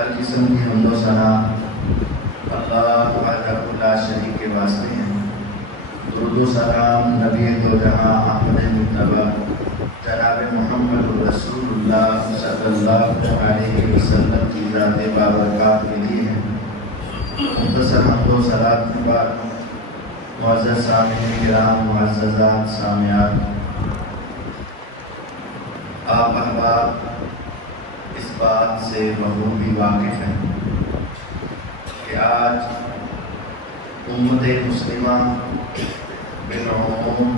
ہر قسم کی حمد و ثنا اللہ وحدہ لا شریک کے واسطے ہیں۔ درود و سلام نبی دو جہاں احمد مجتبی جناب محمد رسول اللہ صلی اللہ علیہ وسلم کی ذات بابرکات کے لیے ہے۔ مختصر حمد و صلات کے بعد معزز سامعین کرام، معززات سامعات، آپ احباب اس بات سے بخوبی واقف ہیں کہ آج امت مسلمہ بالعموم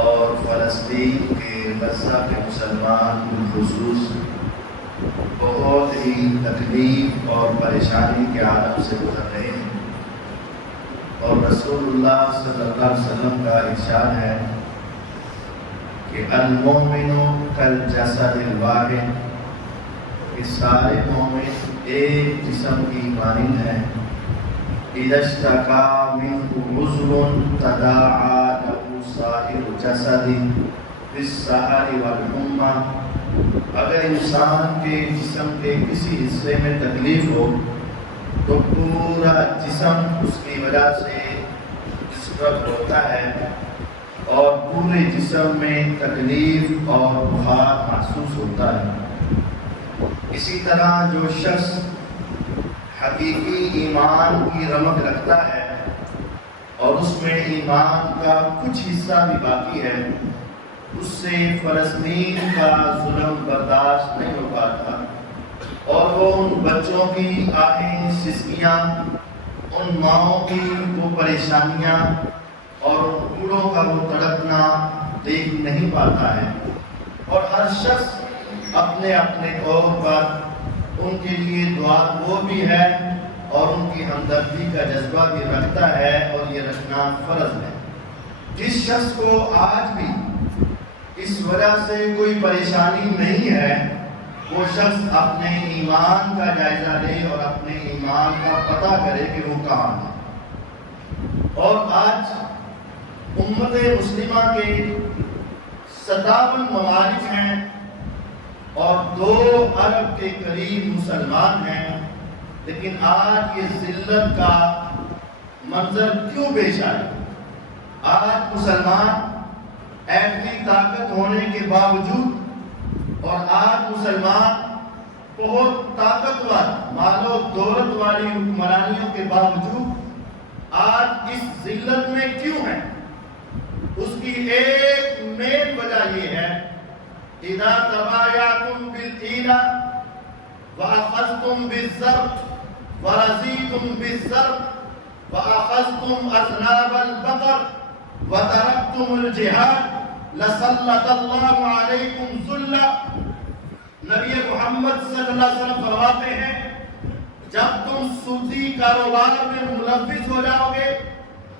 اور فلسطین کے غزہ کے مسلمان بالخصوص بہت ہی تکلیف اور پریشانی کے عالم سے گزر رہے ہیں، اور رسول اللہ صلی اللہ علیہ وسلم کا ارشاد ہے کہ المومن کالجسد الواحد، کہ سارے مومن ایک جسم کی مانند ہیں۔ اذا اشتکا منہ عضو تداعی له سائر الجسد بالسہر والحمى، اگر انسان کے جسم کے کسی حصے میں تکلیف ہو تو پورا جسم اس کی وجہ سے ڈسٹرب ہوتا ہے اور پورے جسم میں تکلیف اور بخار محسوس ہوتا ہے۔ اسی طرح جو شخص حقیقی ایمان کی رمق رکھتا ہے اور اس میں ایمان کا کچھ حصہ بھی باقی ہے، اس سے فلسطین کا ظلم برداشت نہیں ہو پاتا، اور وہ ان بچوں کی آہیں سسکیاں، ان ماؤں کی وہ پریشانیاں اور ان بوڑھوں کا وہ تڑپنا دیکھ نہیں پاتا ہے، اور ہر شخص اپنے اپنے طور پر ان کے لیے دعا وہ بھی ہے اور ان کی ہمدردی کا جذبہ بھی رکھتا ہے، اور یہ رکھنا فرض ہے۔ جس شخص کو آج بھی اس وجہ سے کوئی پریشانی نہیں ہے، وہ شخص اپنے ایمان کا جائزہ لے اور اپنے ایمان کا پتہ کرے کہ وہ کہاں ہے۔ اور آج امت مسلمہ کے 57 ممالک ہیں اور 2 ارب کے قریب مسلمان ہیں، لیکن آج یہ ذلت کا منظر کیوں پیش آیا؟ آج مسلمان ایٹمی طاقت ہونے کے باوجود اور آج مسلمان بہت طاقتور مال و دولت والی حکمرانیوں کے باوجود آج اس ذلت میں کیوں ہیں؟ اس کی ایک مین وجہ یہ ہے، اذا تبایعتم بالعین واخذتم بالضرب ورضیتم بالضرب واخذتم اذناب البقر وترکتم الجہاد لسلط اللہ علیکم ذلا۔ نبی محمد صلی اللہ علیہ وسلم فرماتے ہیں، جب تم سودی کاروبار میں ملوث ہو جاؤ گے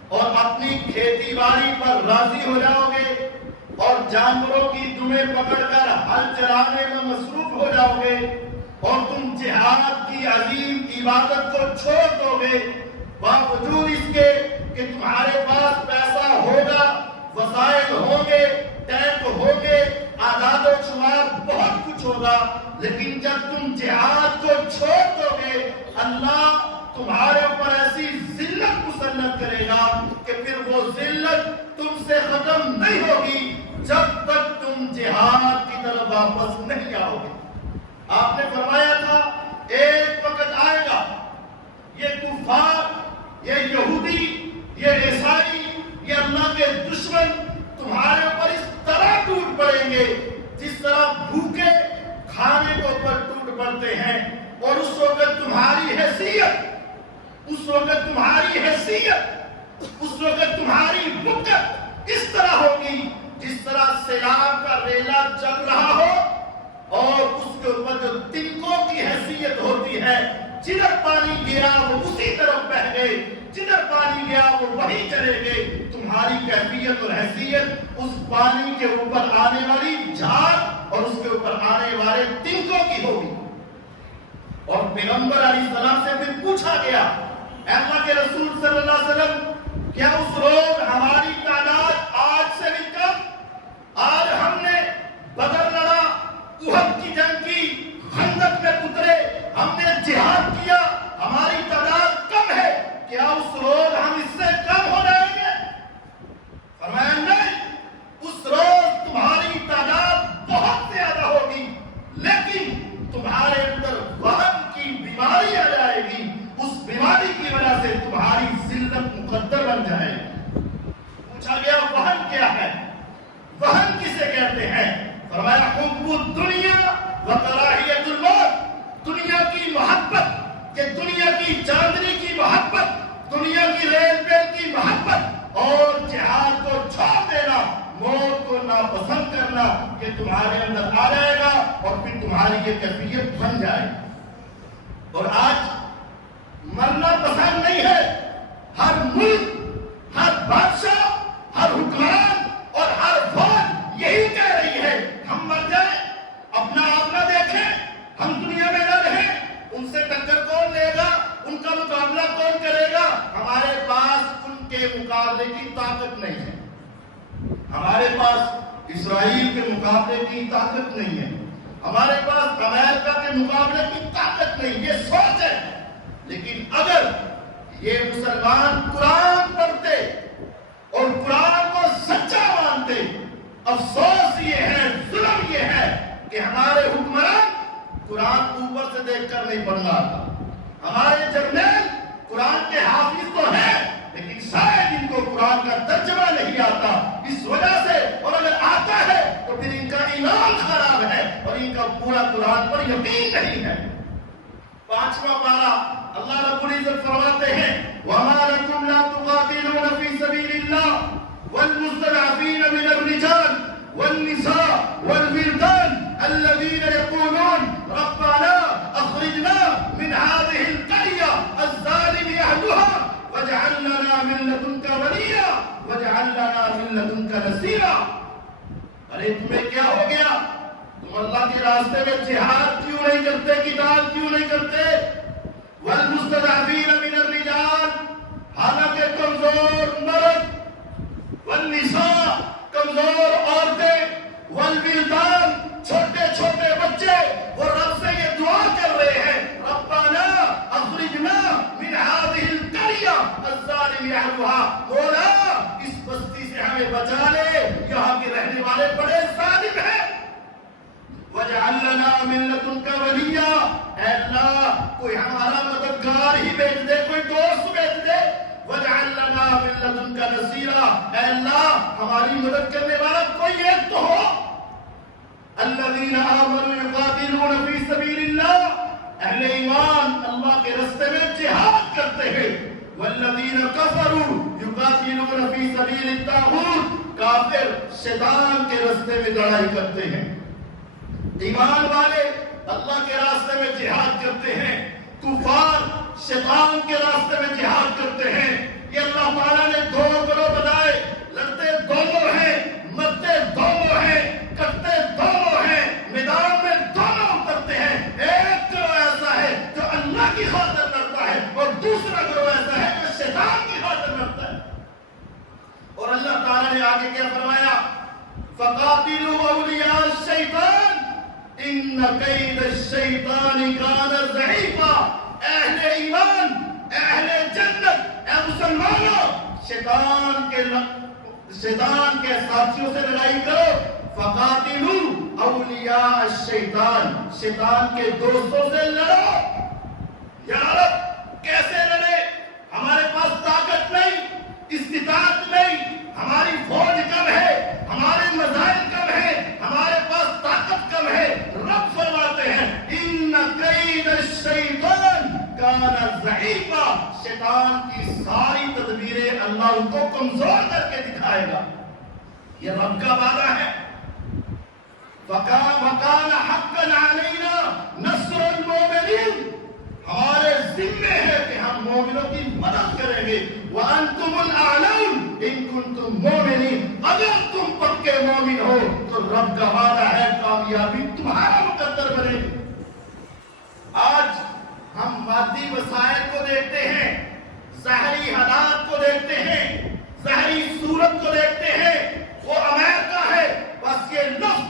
اور اپنی کھیتی باڑی پر راضی ہو جاؤ گے اور جانوروں کی دمیں پکڑ کر ہل چلانے میں مصروف ہو جاؤ گے اور تم جہاد کی عظیم عبادت کو چھوڑ دو گے، باوجود اس کے کہ تمہارے پاس پیسہ ہوگا، وسائل ہوں گے، ٹینک ہوں گے، اعداد و شمار بہت کچھ ہوگا، لیکن جب تم جہاد کو چھوڑ دو گے، اللہ تمہارے اوپر ایسی ذلت مسلط کرے گا کہ پھر وہ ذلت تم سے ختم نہیں ہوگی جب تک تم جہاد کی طرف واپس نہیں آؤ گے۔ آپ نے فرمایا تھا ایک وقت آئے گا، یہ کفار، یہ یہودی، یہ عیسائی، یہ اللہ کے دشمن تمہارے اوپر اس طرح ٹوٹ پڑیں گے جس طرح بھوکے کھانے کے اوپر ٹوٹ پڑتے ہیں، اور اس وقت تمہاری حیثیت، اس وقت تمہاری حیثیت، اس وقت تمہاری بکت اس طرح ہوگی جس طرح سیلاب کا ریلا چل رہا ہو اور اس کے اوپر جو تنکوں کی حیثیت ہوتی ہے، جدھر پانی گیا وہ اسی طرف بہ گئے، جدھر پانی گیا وہ وہیں چلے گئے۔ تمہاری کیفیت اور حیثیت اس پانی کے اوپر آنے والی جھاگ اور اس کے اوپر آنے والے تنکوں کی ہوگی۔ اور پیغمبر علیہ السلام سے پھر پوچھا گیا، اے اللہ کے رسول صلی اللہ علیہ وسلم، کیا اس روز ہماری تعداد آج سے بھی کم؟ آج ہم نے بدر لڑا، احد کی جنگ کی، خندق میں اترے، یہ کیفیت بن جائے. اور آج مرنا پسند نہیں ہے. ہر ملک، ہر بادشاہ، ہر حکمران اور ہر فوج یہی کہہ رہی ہے ہم مر جائیں، اپنا آپ نہ دیکھیں، ہم دنیا میں نہ رہیں. ان سے ٹکر کون لے گا؟ ان کا مقابلہ کون کرے گا؟ ہمارے پاس ان کے مقابلے کی طاقت نہیں ہے. ہمارے پاس اسرائیل کے مقابلے کی طاقت نہیں ہے. ہمارے پاس امریکہ کے مقابلے کی طاقت نہیں. یہ سوچ ہے. لیکن اگر یہ مسلمان قرآن پڑھتے اور قرآن کو سچا مانتے، افسوس یہ ہے، ظلم یہ ہے کہ ہمارے حکمران قرآن اوپر سے دیکھ کر نہیں پڑھنا آتا. ہمارے جرنیل قرآن کے حافظ تو ہیں لیکن شاید ان کو قرآن کا ترجمہ نہیں آتا. اس وجہ سے، اور اگر آتا ہے تو پھر ان کا ایمان خراب ہے اور ان کا پورا قرآن پر یقین نہیں ہے. 5واں پارہ اللہ رب العزت فرماتے ہیں وَمَا لَكُمْ لَا تُقَاتِلُونَ فِي سَبِيلِ اللَّهِ وَالْمُسْتَضْعَفِينَ مِنَ الرِّجَالِ وَالنِّسَاءِ وَالْوِلْدَانِ الَّذِينَ يَقُولُونَ رَبَّنَا أَخْرِجْنَا مِنْ هَٰذِهِ الْقَرْيَةِ الظَّالِمِ أَهْلُهَا وَاجْعَل لَّنَا مِن لَّدُنكَ وَلِيًّا وَاجْعَل لَّنَا مِن لَّدُنكَ نَصِيرًا. ارے تمہیں کیا ہو گیا؟ تم اللہ کے راستے میں جہاد کیوں نہیں کرتے؟ قتال کیوں نہیں کرتے؟ والمستضعفین من الرجال، حالانکہ کمزور مرد، والنساء کمزور عورتیں، والولدان چھوٹے چھوٹے بچے، وہ رب سے یہ دعا کر رہے ہیں ربنا اخرجنا من هذه القرية الظالم اهلها، مولا اس بستی سے ہمیں بچا لے، یہاں کے رہنے والے بڑے ظالم ہیں. وَاجْعَل لَّنَا مِن لَّدُنكَ وَلِيًّا، اے اللہ کوئی ہمارا مددگار ہی بھیج دے، کوئی دوست بھیج دے. وَاجْعَل لَّنَا مِن لَّدُنكَ نَصِيرًا، اے اللہ ہماری مدد کرنے والا کوئی ایک تو ہو. الَّذِينَ آمَنُوا يُقَاتِلُونَ فِي سَبِيلِ اللَّهِ، اہل ایمان اللہ کے راستے میں جہاد کرتے ہیں. وَالَّذِينَ كَفَرُوا يُقَاتِلُونَ فِي سَبِيلِ الطَّاغُوتِ، کافر شیطان کے راستے میں لڑائی کرتے ہیں. ایمان والے اللہ کے راستے میں جہاد کرتے ہیں، کفار شیطان کے راستے میں جہاد کرتے ہیں. یہ اللہ تعالیٰ نے دو گروہ بنائے، لڑتے دونوں ہیں، مرتے دونوں ہیں، کٹتے دونوں ہیں، میدان میں دونوں اترتے ہیں. ایک گروہ ایسا ہے جو اللہ کی خاطر لڑتا ہے اور دوسرا گروہ ایسا ہے جو شیطان کی خاطر لڑتا ہے. اور اللہ تعالیٰ نے آگے کیا فرمایا فَقَاتِلُوا أَوْلِيَاءَ الشَّيْطَانِ ان کید الشیطان کان ضعیفا. اہل ایمان، اہل جنت، اے مسلمانوں، شیطان کے ساتھیوں سے لڑائی کرو. فقاتلوا اولیاء الشیطان، شیطان کے دوستوں سے لڑو. یا رب کیسے لڑے؟ ہمارے پاس طاقت نہیں، استطاعت نہیں، ہماری فوج کم ہے، ہمارے مظاہر کم ہے، ہمارے پاس طاقت کم ہے. رب فرماتے ہیں ان کید الشیطان کان ضعیفا، شیطان کی ساری تدبیریں اللہ ان کو کمزور کر کے دکھائے گا. یہ رب کا وعدہ ہے. وَكَانَ حَقًّا عَلَيْنَا نَصْرُ الْمُؤْمِنِينَ، ہمارے ذمہ ہے کہ ہم مومنوں کی مدد کریں گے. وَأَنْتُمُ الْأَعْلَوْنَ إِن كُنتُم مُؤْمِنِينَ، اگر تم پکے مومن ہو تو رب کا وعدہ ہے کامیابی تمہارا مقدر بنے گی. آج ہم مادی وسائل کو دیکھتے ہیں، ظاہری حالات کو دیکھتے ہیں، ظاہری صورت کو دیکھتے ہیں. وہ امریکہ ہے، بس یہ لفظ،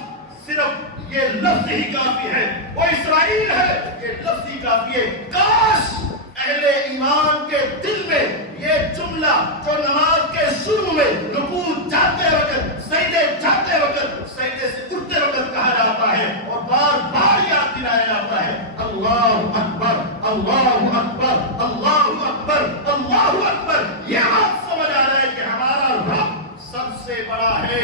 صرف یہ لفظ ہی کافی ہے. وہ اسرائیل ہے، یہ لفظ ہی کافی ہے. کاش اہل ایمان کے دل میں یہ جملہ جو نماز کے شروع میں رکوع جاتے وقت، سجدے جاتے وقت، سجدے سے اٹھتے وقت کہا جاتا ہے اور بار بار یاد دلایا جاتا ہے اللہ اکبر، اللہ اکبر، اللہ اکبر، اللہ اکبر. یہ بات سمجھ آ رہا ہے کہ ہمارا رب سب سے بڑا ہے،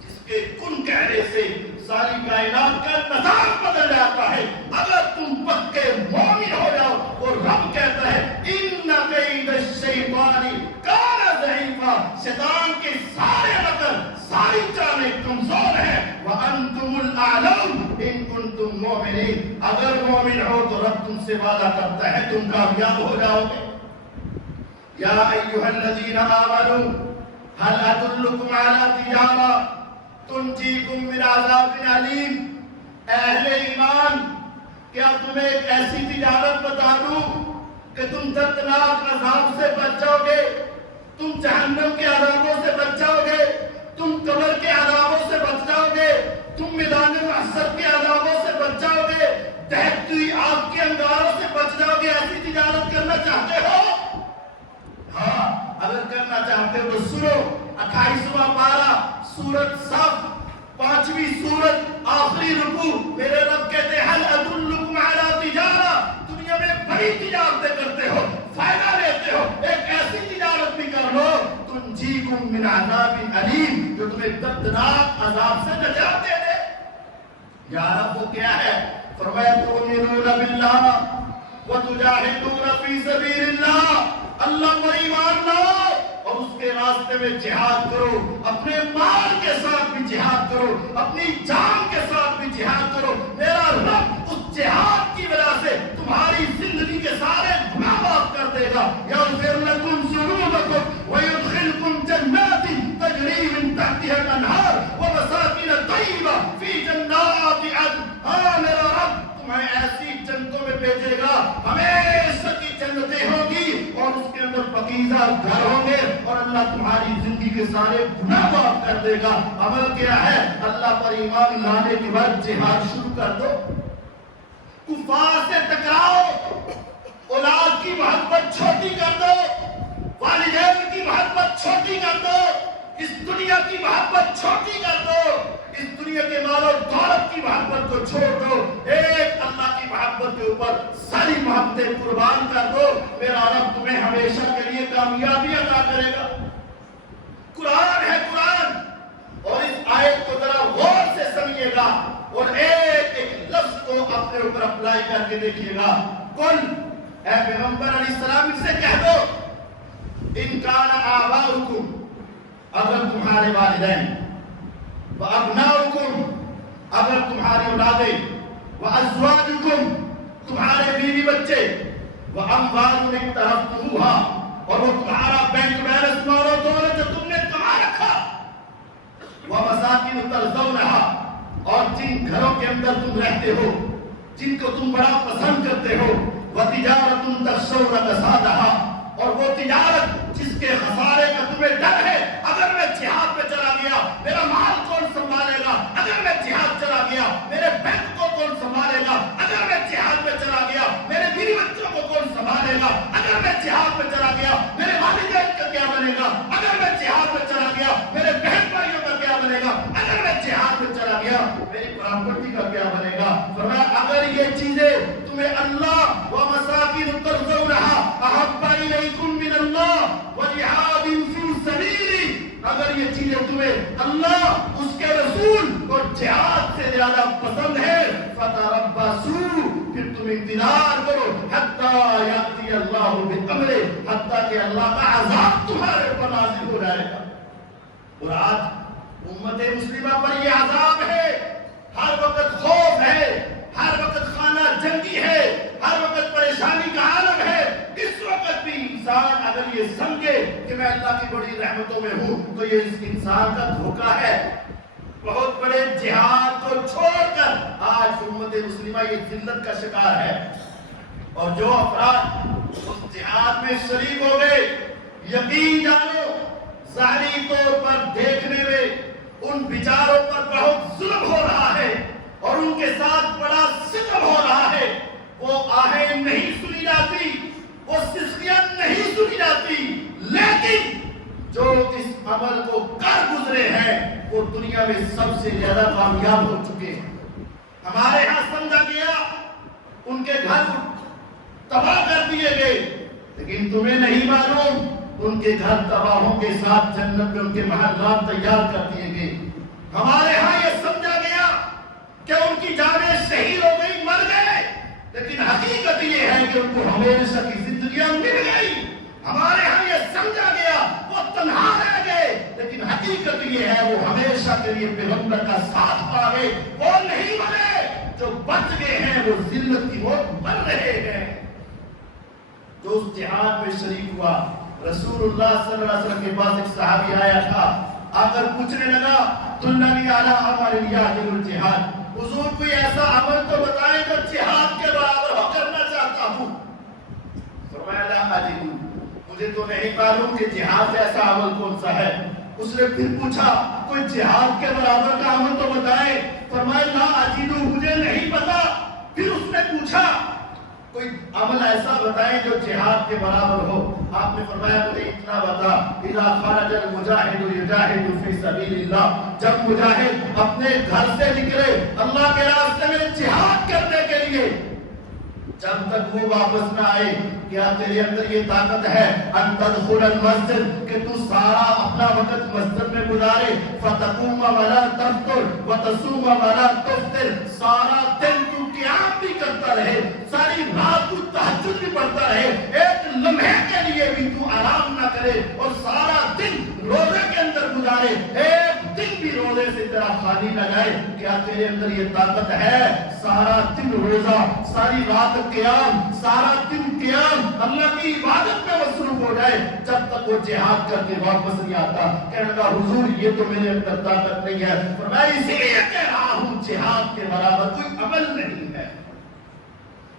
جس کے کن کہنے سے ساری کائنات کا نظام بدل جاتا ہے. اگر تم پکے مومن ہو جاؤ، وہ رب کہتا ہے ان کید الشیطان کان ہو تو رب تم سے وعدہ کرتا ہے تم کامیاب ہو جاؤ گے۔ یا ایھا الذین آمنوا هل ادلکم علی تجارہ تنجیکم من عذاب علیم۔ اہل ایمان، کیا تمہیں ایک ایسی تجارت بتا دوں کہ تم دردناک عذاب سے بچ جاؤ گے، تم جہنم کے عذابوں سے بچ جاؤ گے، تم قبر کے عذابوں سے بچ جاؤ گے، تم میدان محشر کے عذابوں سے بچ جاؤ گے، دہتی آگ کے انگاروں سے بچ جاؤ گے۔ ایسی تجارت کرنا چاہتے ہو؟ ہاں، اگر کرنا چاہتے ہو تو سنو 28واں پارہ سورۃ صف 5ویں سورت آخری رکوع، میرے رب کہتے ہیں هل ادلکم علی تجارہ، دنیا میں بڑی تجارتیں کرتے ہو، فائدہ لیتے ہو، ایک ایسی تجارت بھی کر لو تنجیکم من عذاب علیم، جو تمہیں دردناک عذاب سے نجات دے دے۔ یا رب وہ کیا ہے؟ فرمایا تؤمنون باللہ وتجاہدون فی سبیل اللہ، اللہ پر ایمان لاؤ اور اس کے راستے میں جہاد کرو، اپنے مال کے ساتھ بھی جہاد کرو، اپنی جان کے ساتھ بھی جہاد کرو۔ میرا رب اس جہاد کی وجہ سے تمہاری زندگی کے سارے گناہ معاف کر دے گا۔ یغفر لکم ذنوبکم ویدخلکم جنات تجری من تحتها الانہار ومساکن طیبہ فی جنات عدن۔ ہاں میرا رب تمہیں ایسی جنتوں میں بھیجے گا، ہمیشہ کی جنتیں ہوں گی اور اس کے اندر پاکیزہ گھر ہوں گے، اور اللہ تمہاری زندگی کے سارے گناہ معاف کر دے گا۔ عمل کیا ہے؟ اللہ پر ایمان لانے کے بعد جہاد شروع کر دو، کفار سے ٹکراؤ، اولاد کی محبت چھوٹی کر دو، والدین کی محبت چھوٹی کر دو، اس دنیا کی محبت چھوٹی کر دو، اس دنیا کے مال و دولت کی محبت کو چھوڑ دو، ایک اللہ کی محبت کے اوپر ساری محبتیں قربان کر دو۔ میرا رب تمہیں ہمیشہ کے لیے کامیابی عطا کرے گا۔ قرآن ہے قرآن، اور اس آیت کو ذرا غور سے سمجھیے گا اور ایک ایک لفظ کو اپنے اوپر اپلائی کر کے دیکھیے گا۔ کل اے پیغمبر علیہ السلام سے کہہ دو ان کان آباؤکم، اگر تمہارے والدین، وَأَبْنَاؤُكُمْ، اگر تمہاری اولادیں، وَأَزْوَاجُكُمْ، تمہارے بیوی بچے، وَأَمْوَالٌ اقْتَرَفْتُمُوهَا، اور وہ تمہارا بینک بیلنس مال و دولت جو تم نے کما رکھا، وَمَسَاكِنُ تَرْضَوْنَهَا، اور جن گھروں کے اندر تم رہتے ہو، جن کو تم بڑا پسند کرتے ہو، وَتِجَارَةٌ تَخْشَوْنَ كَسَادَهَا، اور وہ تجارت جس کے خسارے کا تمہیں ڈر ہے، اگر میں جہاد پہ چلا گیا میرا مال کون سنبھالے گا، اگر میں جہاد چلا گیا میرے بینک کو کون سنبھالے گا، اگر میں جہاد پہ چلا گیا میرے بیوی بچوں کو کون سنبھالے گا، اگر میں جہاد پہ چلا گیا میرے والدین کا کیا بنے گا، اگر میں جہاد پہ چلا گیا میرے بہن بھائیوں کا کیا بنے گا، اگر میں جہاد پہ چلا گیا میری پراپرٹی کا کیا بنے گا۔ فرمایا اگر یہ چیزیں تمہیں اللہ وَمَسَاكِنُ تَرْضَوْنَهَا أَحَبَّ إِلَيْكُم مِّنَ اللَّهِ وَجِهَادٍ فِي سَبِيلِهِ، اگر یہ چیزیں تمہیں اللہ اس کے رسول اور جہاد سے زیادہ پسند ہے، فَتَرَبَّصُوا، پھر تم انتظار کرو، حَتَّى يَأْتِيَ اللَّهُ بِأَمْرِهِ، حتیٰ کہ اللہ کا عذاب تمہارے اوپر نازل ہو جائے گا۔ اور آج امت مسلمہ پر یہ عذاب ہے، ہر وقت خوف ہے، ہر وقت خانہ جنگی ہے، ہر وقت پریشانی کا عالم ہے۔ اس وقت بھی انسان اگر یہ سمجھے کہ میں اللہ کی بڑی رحمتوں میں ہوں تو یہ اس انسان کا دھوکہ ہے۔ بہت بڑے جہاد کو چھوڑ کر آج امت مسلمہ یہ ذلت کا شکار ہے، اور جو افراد اس جہاد میں شریک ہو گئے، یقین جانو ظاہری طور پر دیکھنے میں ان بیچاروں پر بہت ظلم ہو رہا ہے اور ان کے ساتھ بڑا ستم ہو رہا ہے، وہ آہیں نہیں سنی جاتی، وہ سسکیاں نہیں سنی جاتی، لیکن جو اس عمل کو کر گزرے ہیں وہ دنیا میں سب سے زیادہ کامیاب ہو چکے ہیں۔ ہمارے ہاں سمجھا گیا ان کے گھر تباہ کر دیے گئے، لیکن تمہیں نہیں معلوم ان کے گھر تباہوں کے ساتھ جنت میں ان کے محلات تیار کر دیے گئے۔ ہمارے ہاں یہ سمجھا گیا کہ ان کی جانیں شہید ہو گئی، مر گئے، لیکن حقیقت یہ ہے کہ ان کو ہمیشہ کی زندگیاں مل گئی۔ ہمارے ہاں یہ سمجھا گیا وہ تنہا رہ گئے، لیکن حقیقت یہ ہے وہ ہمیشہ کے لیے پیغمبر کا ساتھ پا گئے۔ وہ نہیں بنے جو بچ گئے ہیں وہ ذلت کی موت مر رہے ہیں۔ جو اس جہاد میں شریک ہوا، رسول اللہ صلی اللہ علیہ وسلم کے پاس ایک صحابی آیا تھا، آ کر پوچھنے لگا دلنی علی عمل یعدل الجہاد، حضور کوئی ایسا عمل تو بتائیں جو جہاد کے برابر ہو، کرنا چاہتا ہوں۔ فرمایا لا اجد، مجھے تو نہیں معلوم کہ جہاد جیسا عمل کون سا ہے۔ اس نے پھر پوچھا کوئی جہاد کے برابر کا عمل تو بتائیں۔ فرمایا لا اجد، مجھے نہیں پتا۔ پھر اس نے پوچھا کوئی عمل ایسا بتائیں جو جہاد کے برابر ہو۔ آپ نے فرمایا مجھے اتنا بتا، اذا خرج المجاہد یجاہد فی سبیل اللہ، جب مجاہد اپنے گھر سے نکلے اللہ کے راستے میں جہاد کرنے کے لیے، جب تک وہ واپس نہ آئے، کیا تیرے اندر یہ طاقت ہے ان تدخل المسجد کہ تو سارا اپنا وقت مسجد میں گزارے، فتقوم ولا تفطر وتصوم ولا تفطر، سارا دن تو قیام بھی کرتا رہے، ساری رات تو تہجد بھی پڑھتا رہے، ایک لمحے کے لیے بھی تو آرام نہ کرے، اور سارا دن روزے کے اندر گزارے، ایک دن بھی روزے سے تیرا خالی نہ جائے، کیا تیرے اندر یہ طاقت ہے سارا دن روزہ، ساری رات قیام، سارا دن قیام اللہ کی عبادت میں مصروف ہو جائے جب تک وہ جہاد کر کے واپس نہیں آتا؟ کہنے لگا حضور یہ تو میرے اندر طاقت نہیں ہے۔ فرمایا اسی لیے کہہ رہا ہوں جہاد کے برابر کوئی عمل نہیں ہے،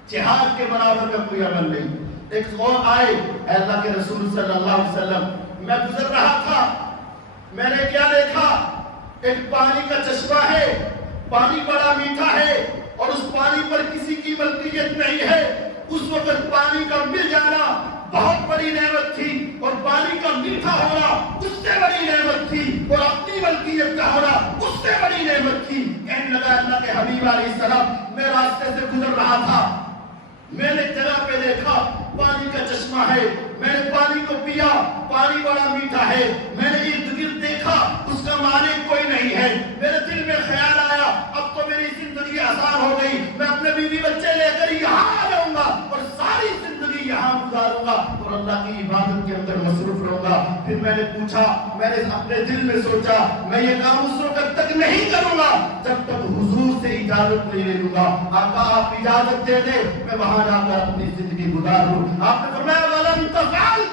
جہاد کے برابر کا کوئی عمل نہیں۔ ایک اور آئے اللہ کے رسول صلی اللہ علیہ وسلم، میں گزر رہا تھا، میں نے کیا دیکھا، ایک پانی کا چشمہ ہے، پانی بڑا میٹھا ہے اور اس پانی پر کسی کی ملکیت نہیں ہے۔ اس وقت پانی کا مل جانا بہت بڑی نعمت تھی، اور پانی کا میٹھا ہونا اس سے بڑی نعمت تھی، اور اپنی ملکیت کا ہونا اس سے بڑی نعمت تھی۔ کہنے لگا اللہ کے حبیب علیہ السلام، میں راستے سے گزر رہا تھا، میں نے جگہ پہ دیکھا پانی کا چشمہ ہے، میں نے پانی کو پیا، پانی بڑا میٹھا ہے، میں نے ارد گرد دیکھا اس کا مالک کوئی نہیں ہے، میرے دل میں خیال آیا اب تو میری زندگی آسان ہو گئی، میں اپنے بیوی بچے لے کر یہاں آ جاؤں گا اور ساری زندگی یہاں گزاروں گا اور اللہ کی عبادت کے اندر مصروف رہوں گا۔ پھر میں نے پوچھا، میں نے اپنے دل میں سوچا میں یہ کام اس وقت تک نہیں کروں گا جب تک حضور سے اجازت نہیں لے لوں گا۔ آقا آپ اجازت دے دیں میں وہاں جا کر اپنی زندگی گزاروں۔ آپ نے فرمایا وَلَن تَفْعَلْ،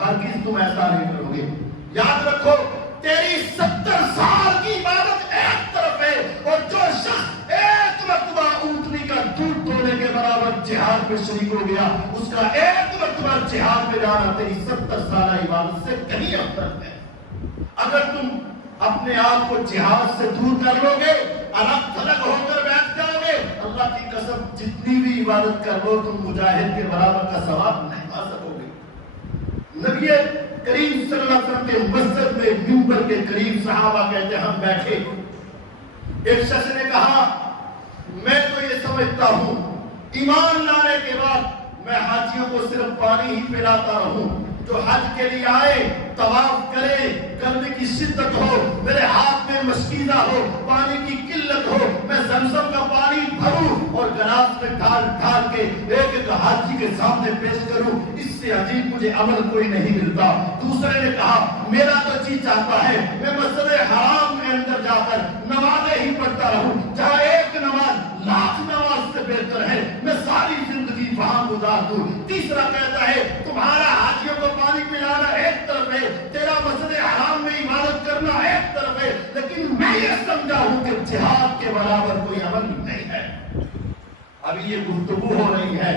ہرگز تم ایسا نہیں کرو گے۔ یاد رکھو تیری 70 سال کی عبادت ایک طرف ہے، اور جو شخص ایک مرتبہ اونٹنی کا دودھ دھونے کے برابر جہاد میں شریک ہو گیا، اس کا ایک مرتبہ جہاد میں جانا تیری 70 سالہ عبادت سے کہیں افضل ہے۔ اگر تم اپنے آپ کو جہاد سے دور کر لو گے، الگ تھلگ ہو کر بیٹھ جاؤ گے، اللہ کی قسم جتنی بھی عبادت کر لو تم مجاہد کے برابر کا ثواب نہیں پا سکو گے۔ نبی کریم صلی اللہ علیہ وسلم کے مسجد میں منبر کے قریب صحابہ کہتے ہم بیٹھے، ایک شخص نے کہا میں تو یہ سمجھتا ہوں ایمان لانے کے بعد میں حاجیوں کو صرف پانی ہی پلاتا رہوں، جو حج کے لیے آئے طواف کرے، گرمی کی شدت ہو، میرے ہاتھ میں مشکیزہ ہو، پانی کی قلت ہو، میں زمزم کا پانی بھروں اور گلاس میں ڈال ڈال کے ایک ایک حاجی کے سامنے پیش کروں، اس سے عجیب مجھے عمل کوئی نہیں ملتا۔ دوسرے نے کہا میرا تو جی چاہتا ہے میں مسجد حرام کے اندر جا کر نمازیں ہی پڑھتا رہوں، جہاں ایک نماز لاکھ نماز سے بہتر ہے، میں ساری زندگی وہاں گزار دوں۔ تیسرا کہتا ہے تمہارا حاجیوں کو پانی پلانا ایک طرف ہے، تیرا مسجد حرام میں عبادت کرنا ایک طرف ہے، لیکن میں یہ سمجھا ہوں کہ جہاد کے برابر کوئی عمل نہیں ہے۔ ابھی یہ گفتگو ہو رہی ہے،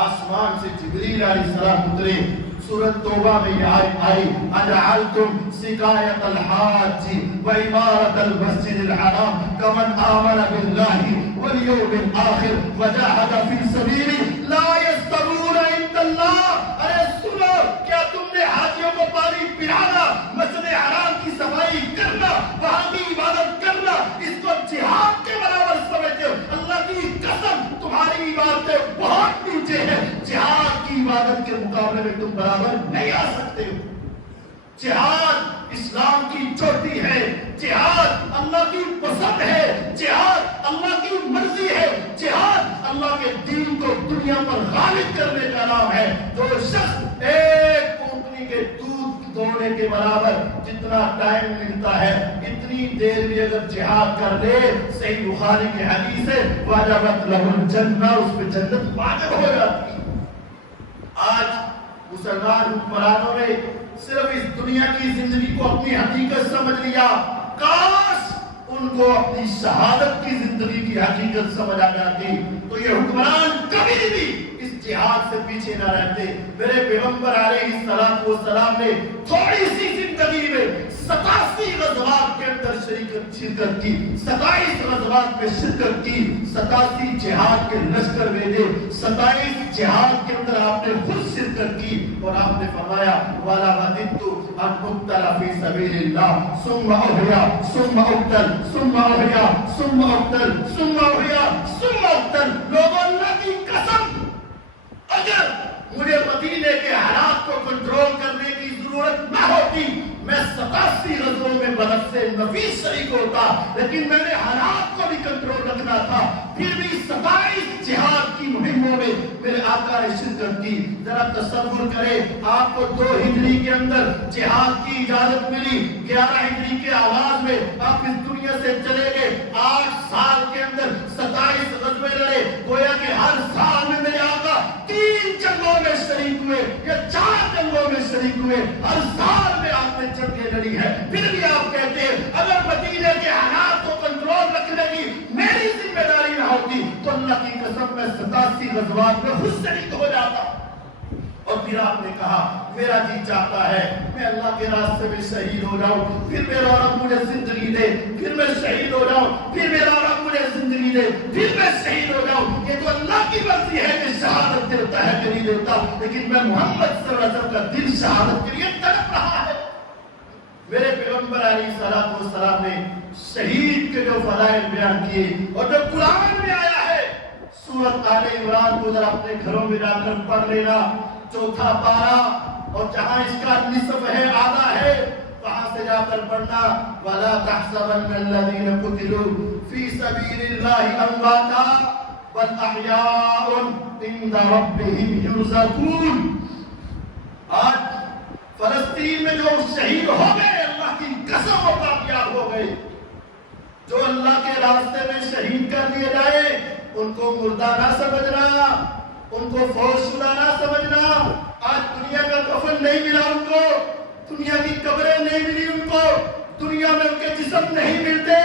آسمان سے جبریل علیہ السلام اترے، سورۃ توبہ میں یہ آیت آئی اجعلتم سقایۃ الحاج وعمارۃ المسجد الحرام کمن آمن باللہ والیوم الآخر وجاہد فی سبیلہ لا یستوون عند اللہ۔ ارے سنو، کیا تم نے حاجیوں کو پانی پلانا، مسجد حرام کی صفائی کرنا، وہاں کی عبادت کرنا، اس کو جہاد کے برابر سمجھتے ہو؟ اللہ کی قسم تمہاری عبادتیں بہت نیچے ہیں، جہاد کی عبادت کے مقابلے میں تم برابر نہیں آ سکتے ہو۔ جہاد اسلام کی چوٹی ہے، جہاد اللہ کی پسند ہے، جہاد اللہ کی مرضی ہے، جہاد اللہ کے دین کو دنیا پر غالب کرنے کا نام ہے۔ جو شخص ایک بکری کے دودھ دوہنے کے برابر جتنا ٹائم ملتا ہے اتنی دیر بھی اگر جہاد کر لے، صحیح بخاری کی حدیث ہے، واجبت لہ الجنہ، اس پہ جنت واجب ہو جاتی ہے۔ آج مسلمان حکمرانوں نے صرف اس دنیا کی زندگی کو اپنی حقیقت سمجھ لیا، کاش ان کو اپنی شہادت کی زندگی کی حقیقت سمجھ آ جاتی تو یہ حکمران کبھی بھی اس جہاد سے پیچھے نہ رہتے۔ میرے پیغمبر علیہ السلام نے تھوڑی سی زندگی میں 87 غزوات کے اندر شرکت کی، 27 غزوات میں شرکت کی، 87 جہاد کے لشکر بھیجے، 27 جہاد کے اندر آپ نے خود شرکت کی اور آپ نے فرمایا والا وددت ان اقتل فی سبیل اللہ ثم احیا ثم اقتل ثم احیا ثم اقتل ثم احیا ثم اقتل۔ لوگوں، اللہ کی قسم، اگر مجھے مدینے کے حالات کو کنٹرول کرنے کی ضرورت نہ ہوتی میں 87 غزووں میں بدر سے نفیس شریک ہوتا، لیکن میں نے حالات کو بھی کنٹرول رکھنا تھا، پھر بھی 27 جہاد کی مہموں میں میرے آقا نے شرکت کی۔ ذرا تصور کرے، آپ کو 2 ہجری کے اندر جہاد کی اجازت ملی، 11 ہجری کے آغاز میں آپ اس دنیا سے چلے گئے، 8 سال کے اندر 27 غزوے لڑے، گویا کہ ہر سال میں میرے آقا 3 جنگوں میں شریک ہوئے یا 4 جنگوں میں شریک ہوئے، ہر سال میں آپ نے جنگیں لڑی ہے، پھر بھی آپ کہتے ہیں اگر مدینے کے حالات کو کنٹرول رکھنے کی میری ذمہ داری نہ ہوتی تو اللہ کی قسم میں 87 غزوات میں خود شریک ہو جاتا۔ اور پھر آپ نے کہا میرا جی چاہتا ہے میں اللہ کے راستے میں شہید ہو جاؤں، پھر میرا رب مجھے زندگی دے، پھر میں شہید ہو جاؤں، پھر میرا رب مجھے زندگی دے، پھر میں شہید ہو جاؤں۔ یہ تو اللہ کی مرضی ہے کہ شہادت دیتا ہے کہ نہیں دیتا، لیکن میں محمد صلی اللہ علیہ وسلم کا دل شہادت کے لیے تڑپ رہا ہے۔ میرے پیغمبر علیہ السلام نے شہید کے جو فضائل بیان کیے اور جو قرآن میں آیا ہے، سورۃ آل عمران کو ذرا اپنے گھروں میں جا کر پڑھ لینا، 4 پارہ، اور جہاں اس کا نصف ہے، آدھا ہے، وہاں سے جا کر پڑھنا وَلَا تَحْسَبَنَّ الَّذِينَ قُتِلُوا فِي سَبِيلِ اللَّهِ أَمْوَاتًا بَلْ أَحْيَاءٌ عِندَ رَبِّهِمْ يُرْزَقُونَ۔ آج فلسطین میں جو شہید ہو گئے، اللہ کی قسم و کامیاب ہو گئے، جو اللہ کے راستے میں شہید کر دیے جائے ان کو مردہ نہ سمجھنا، ان کو فوت شدہ نہ سمجھنا۔ آج دنیا کا کفن نہیں ملا ان کو، دنیا کی قبریں نہیں ملی ان کو، دنیا میں ان کے جسم نہیں ملتے،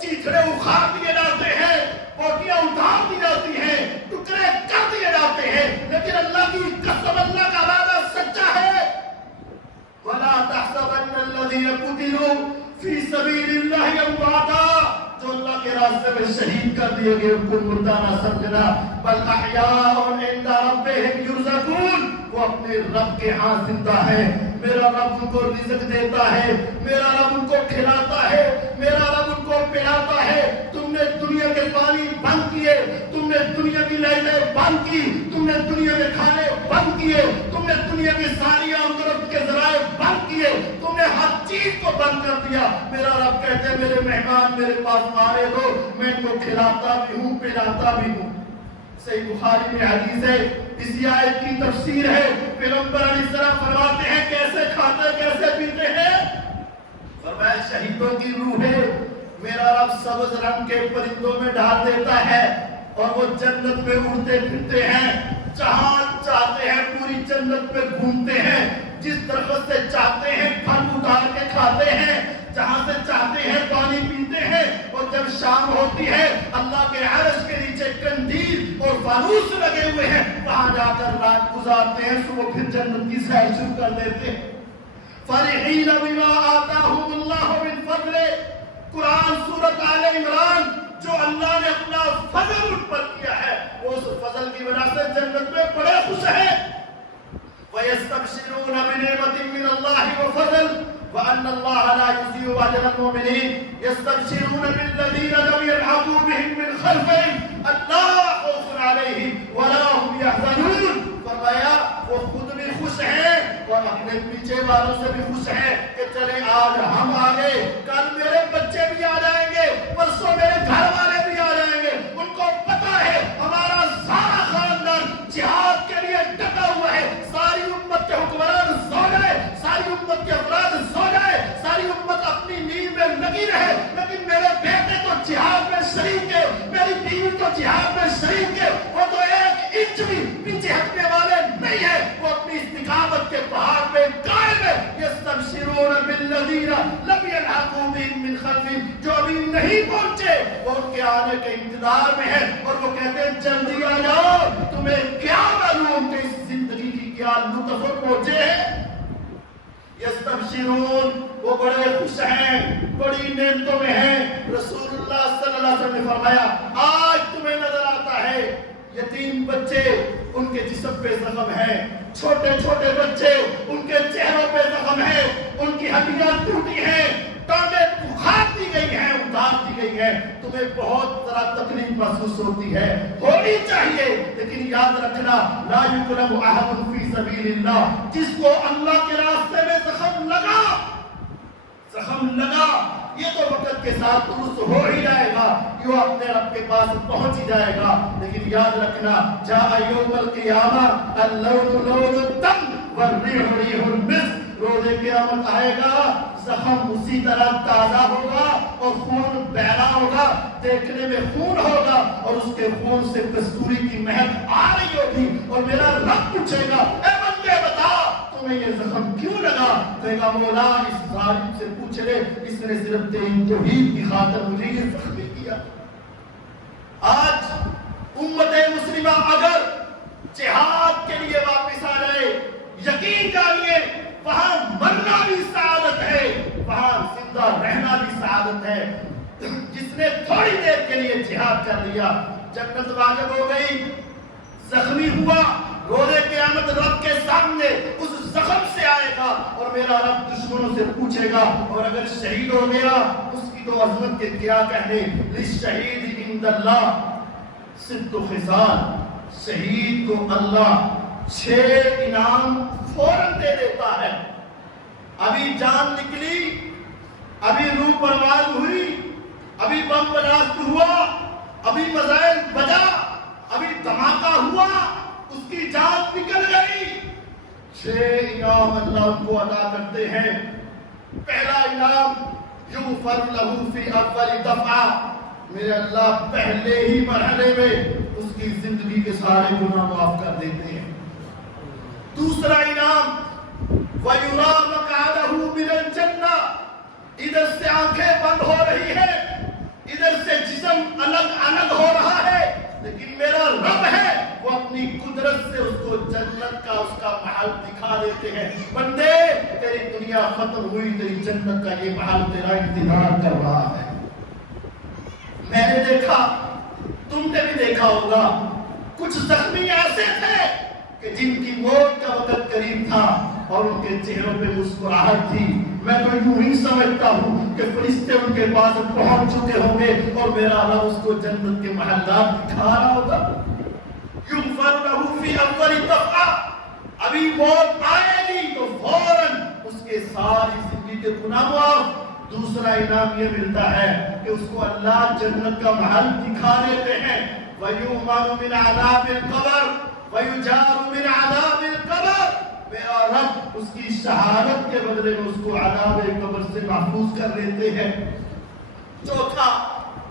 چیتڑے اکھاڑ دیے جاتے ہیں، پوٹیاں اتار دی جاتی ہیں، ٹکڑے کر دیے جاتے ہیں، لیکن اللہ کی قسم، اللہ کا وعدہ سچا ہے۔ وَلَا تَحْسَبَنَّ الَّذِينَ قُتِلُوا فِي سَبِيلِ اللَّهِ أَمْوَاتًا، جو اللہ کے راستے میں شہید کر دیے گئے ان کو مردہ نہ سمجھنا، بل احیاء عند ربهم يرزقون، وہ اپنے رب کے ہاں زندہ ہے، میرا رب ان کو رزق دیتا ہے، میرا رب ان کو کھلاتا ہے، میرا رب ان کو پلاتا ہے۔ تم نے دنیا کے پانی بند کیے، تم نے دنیا کی لائٹیں بند کی، تم نے دنیا کے کھانے بند کیے، تم نے دنیا کی ساری آمدنی کے ذرائع بند کیے، تم نے ہر چیز کو بند کر دیا۔ میرا رب کہتے ہیں میرے مہمان میرے پاس آنے دو، میں ان کو کھلاتا بھی ہوں پلاتا بھی ہوں۔ صحیح بخاری میں حدیث ہے، اسی آیت کی تفسیر ہے، پیغمبر علیہ السلام فرماتے ہیں کیسے کھاتے کیسے پیتے ہیں؟ فرمایا شہیدوں کی روحیں میرا رب سبز رنگ کے پرندوں میں ڈال دیتا ہے اور وہ جنت میں اڑتے پھرتے ہیں، جہاں چاہتے ہیں پوری جنت میں گھومتے ہیں، جس درخت سے چاہتے ہیں پھل اتار کے کھاتے ہیں، جہاں سے چاہتے ہیں پانی پیتے ہیں، اور جب شام ہوتی ہے اللہ کے عرش کے نیچے قندیل اور فانوس لگے ہوئے ہیں، وہاں جا کر رات گزارتے ہیں، صبح پھر جنت کی سیر شروع کر دیتے ہیں۔ فرحین بما آتاہم اللہ من فضل، قرآن سورۃ آل عمران، جو اللہ نے اپنا فضل ان پر کیا ہے، اس فضل کی وجہ سے جنت میں بڑے خوش ہیں۔ وَيَسْتَبْشِرُونَ بِنِعْمَةٍ مِّنَ اللَّهِ وَفَضْلٍ وَأَنَّ اللَّهَ لَا يُضِيعُ أَجْرَ الْمُؤْمِنِينَ يَسْتَبْشِرُونَ بِالَّذِينَ لَمْ يَلْحَقُوا بِهِم مِّنْ خَلْفِهِمْ أَلَّا خَوْفٌ عَلَيْهِمْ وَلَا هُمْ يَحْزَنُونَ۔ فرمایا وہ خود بھی خوش ہیں اور اپنے پیچھے والوں سے بھی خوش ہیں کہ چلے آج ہم آ گئے، کل میرے بچے بھی آ جائیں گے، پرسوں میرے گھر والے بھی آ جائیں گے۔ ان کو پتا ہے ہمارا سارا خاندان جہاد کے لیے ڈٹا ہوا ہے، ساری امت کے حکمران سو گئے، تو جہاد میں شریک ہے، وہ تو ایک انچ بھی پیچھے ہٹنے والے نہیں ہے، وہ اپنی استقامت کے پہاڑ پہ قائم ہے۔ یستبشرون بالذین لم یلحقوا بہم من خلفہم، جو ابھی نہیں پہنچے وہ ان کے آنے کے انتظار میں ہے، اور وہ کہتے ہیں جلدی آ جاؤ، تمہیں کیا معلوم کہ اس زندگی کی کیا لطف پہنچے ہیں۔ یستبشرون، وہ بڑے خوش ہیں، بڑی نعمتوں میں ہیں۔ رسول اللہ صلی اللہ علیہ وسلم نے فرمایا آج تمہیں نظر آتا ہے یتیم بچے، ان کے جسم پہ زخم ہے، چھوٹے چھوٹے بچے ان کے چہروں پہ زخم ہے، ان کی ہڈیاں ٹوٹی ہیں، ٹانگیں اکھاڑ دی گئی ہیں، اتار دی گئی ہیں، تمہیں بہت ذرا تکلیف محسوس ہوتی ہے، ہونی چاہیے، لیکن یاد رکھنا لا یکلم احد فی سبیل اللہ، جس کو اللہ کے راستے میں زخم لگا یہ تو وقت کے ساتھ درست ہو ہی جائے گا، یہ اپنے رب کے پاس پہنچ ہی جائے گا، لیکن یاد رکھنا جاء یوم القیامہ اللون لون الدم والریح ریح المسک، روز قیامت آئے گا، زخم اسی طرح تازہ ہوگا اور خون بہنا ہوگا، دیکھنے میں خون ہوگا اور اس کے خون سے کستوری کی مہک آ رہی ہوگی، اور میرا رب پوچھے گا اے بندے بتا تمہیں یہ زخم کیوں لگا؟ کہے گا مولا اس ظالم سے پوچھ لے، اس نے صرف تیری توحید کی خاطر مجھے یہ زخمی کیا۔ آج امت مسلمہ اگر جہاد کے لیے واپس آ جائے، یقین جانیے وہاں مرنا بھی سعادت ہے، وہاں زندہ رہنا بھی سعادت ہے۔ جس نے تھوڑی دیر کے لیے جہاد کر لیا، جنت واجب ہو گئی، زخمی ہوا، روزے قیامت رب کے سامنے اس زخم سے آئے گا اور میرا رب دشمنوں سے پوچھے گا، اور اگر شہید ہو گیا اس کی تو عظمت کے کیا کہنے، للشہید عند اللہ ست خصال، شہید کو اللہ 6 انعام فوراً دے دیتا ہے۔ ابھی جان نکلی، ابھی روح پرواز ہوئی، ابھی بم بلاسٹ ہوا، ابھی میزائل بجا، ابھی دھماکہ ہوا، اس کی جان نکل گئی، 6 انعام اللہ ان کو عطا کرتے ہیں۔ پہلا انعام یغفر لہ فی اول دفعہ، میرے اللہ پہلے ہی مرحلے میں اس کی زندگی کے سارے گناہ معاف کر دیتے ہیں۔ دوسرا انعام وَيُرَى مَقْعَدَهُ مِنَ الْجَنَّةِ، ادھر سے آنکھیں بند ہو رہی ہے، ادھر سے جسم الگ الگ ہو رہا ہے، لیکن میرا رب ہے وہ اپنی قدرت سے اس کو جنت کا اس کا محل دکھا دیتے ہیں۔ بندے تیری دنیا ختم ہوئی، تیری جنت کا یہ محل تیرا انتظار کر رہا ہے۔ میں نے دیکھا، تم نے بھی دیکھا ہوگا، کچھ زخمی ایسے تھے کہ جن کی موت کا وقت قریب تھا اور ان کے چہروں پہ مسکراہٹ تھی۔ میں تو یوں ہی سمجھتا ہوں کہ فرشتے ان کے پاس پہنچ چکے ہوں گے اور میرا رب اس کو جنت کے محلات دکھا رہا ہوگا۔ یغفر لہ فی اول دفعہ، ابھی موت آئے گی تو فوراً اس کے ساری زندگی کے گناہ معاف۔ دوسرا انعام یہ ملتا ہے کہ اس کو اللہ جنت کا محل دکھا دیتے ہیں۔ وَيُؤْمَنُ مِنْ عَذَابِ الْقَبْرِ وَيُجَارُ مِنْ عَذَابِ الْقَبْرِ، میرا رب اس کی شہادت کے بدلے میں اس کو عذاب قبر سے محفوظ کر لیتے ہیں۔ چوتھا،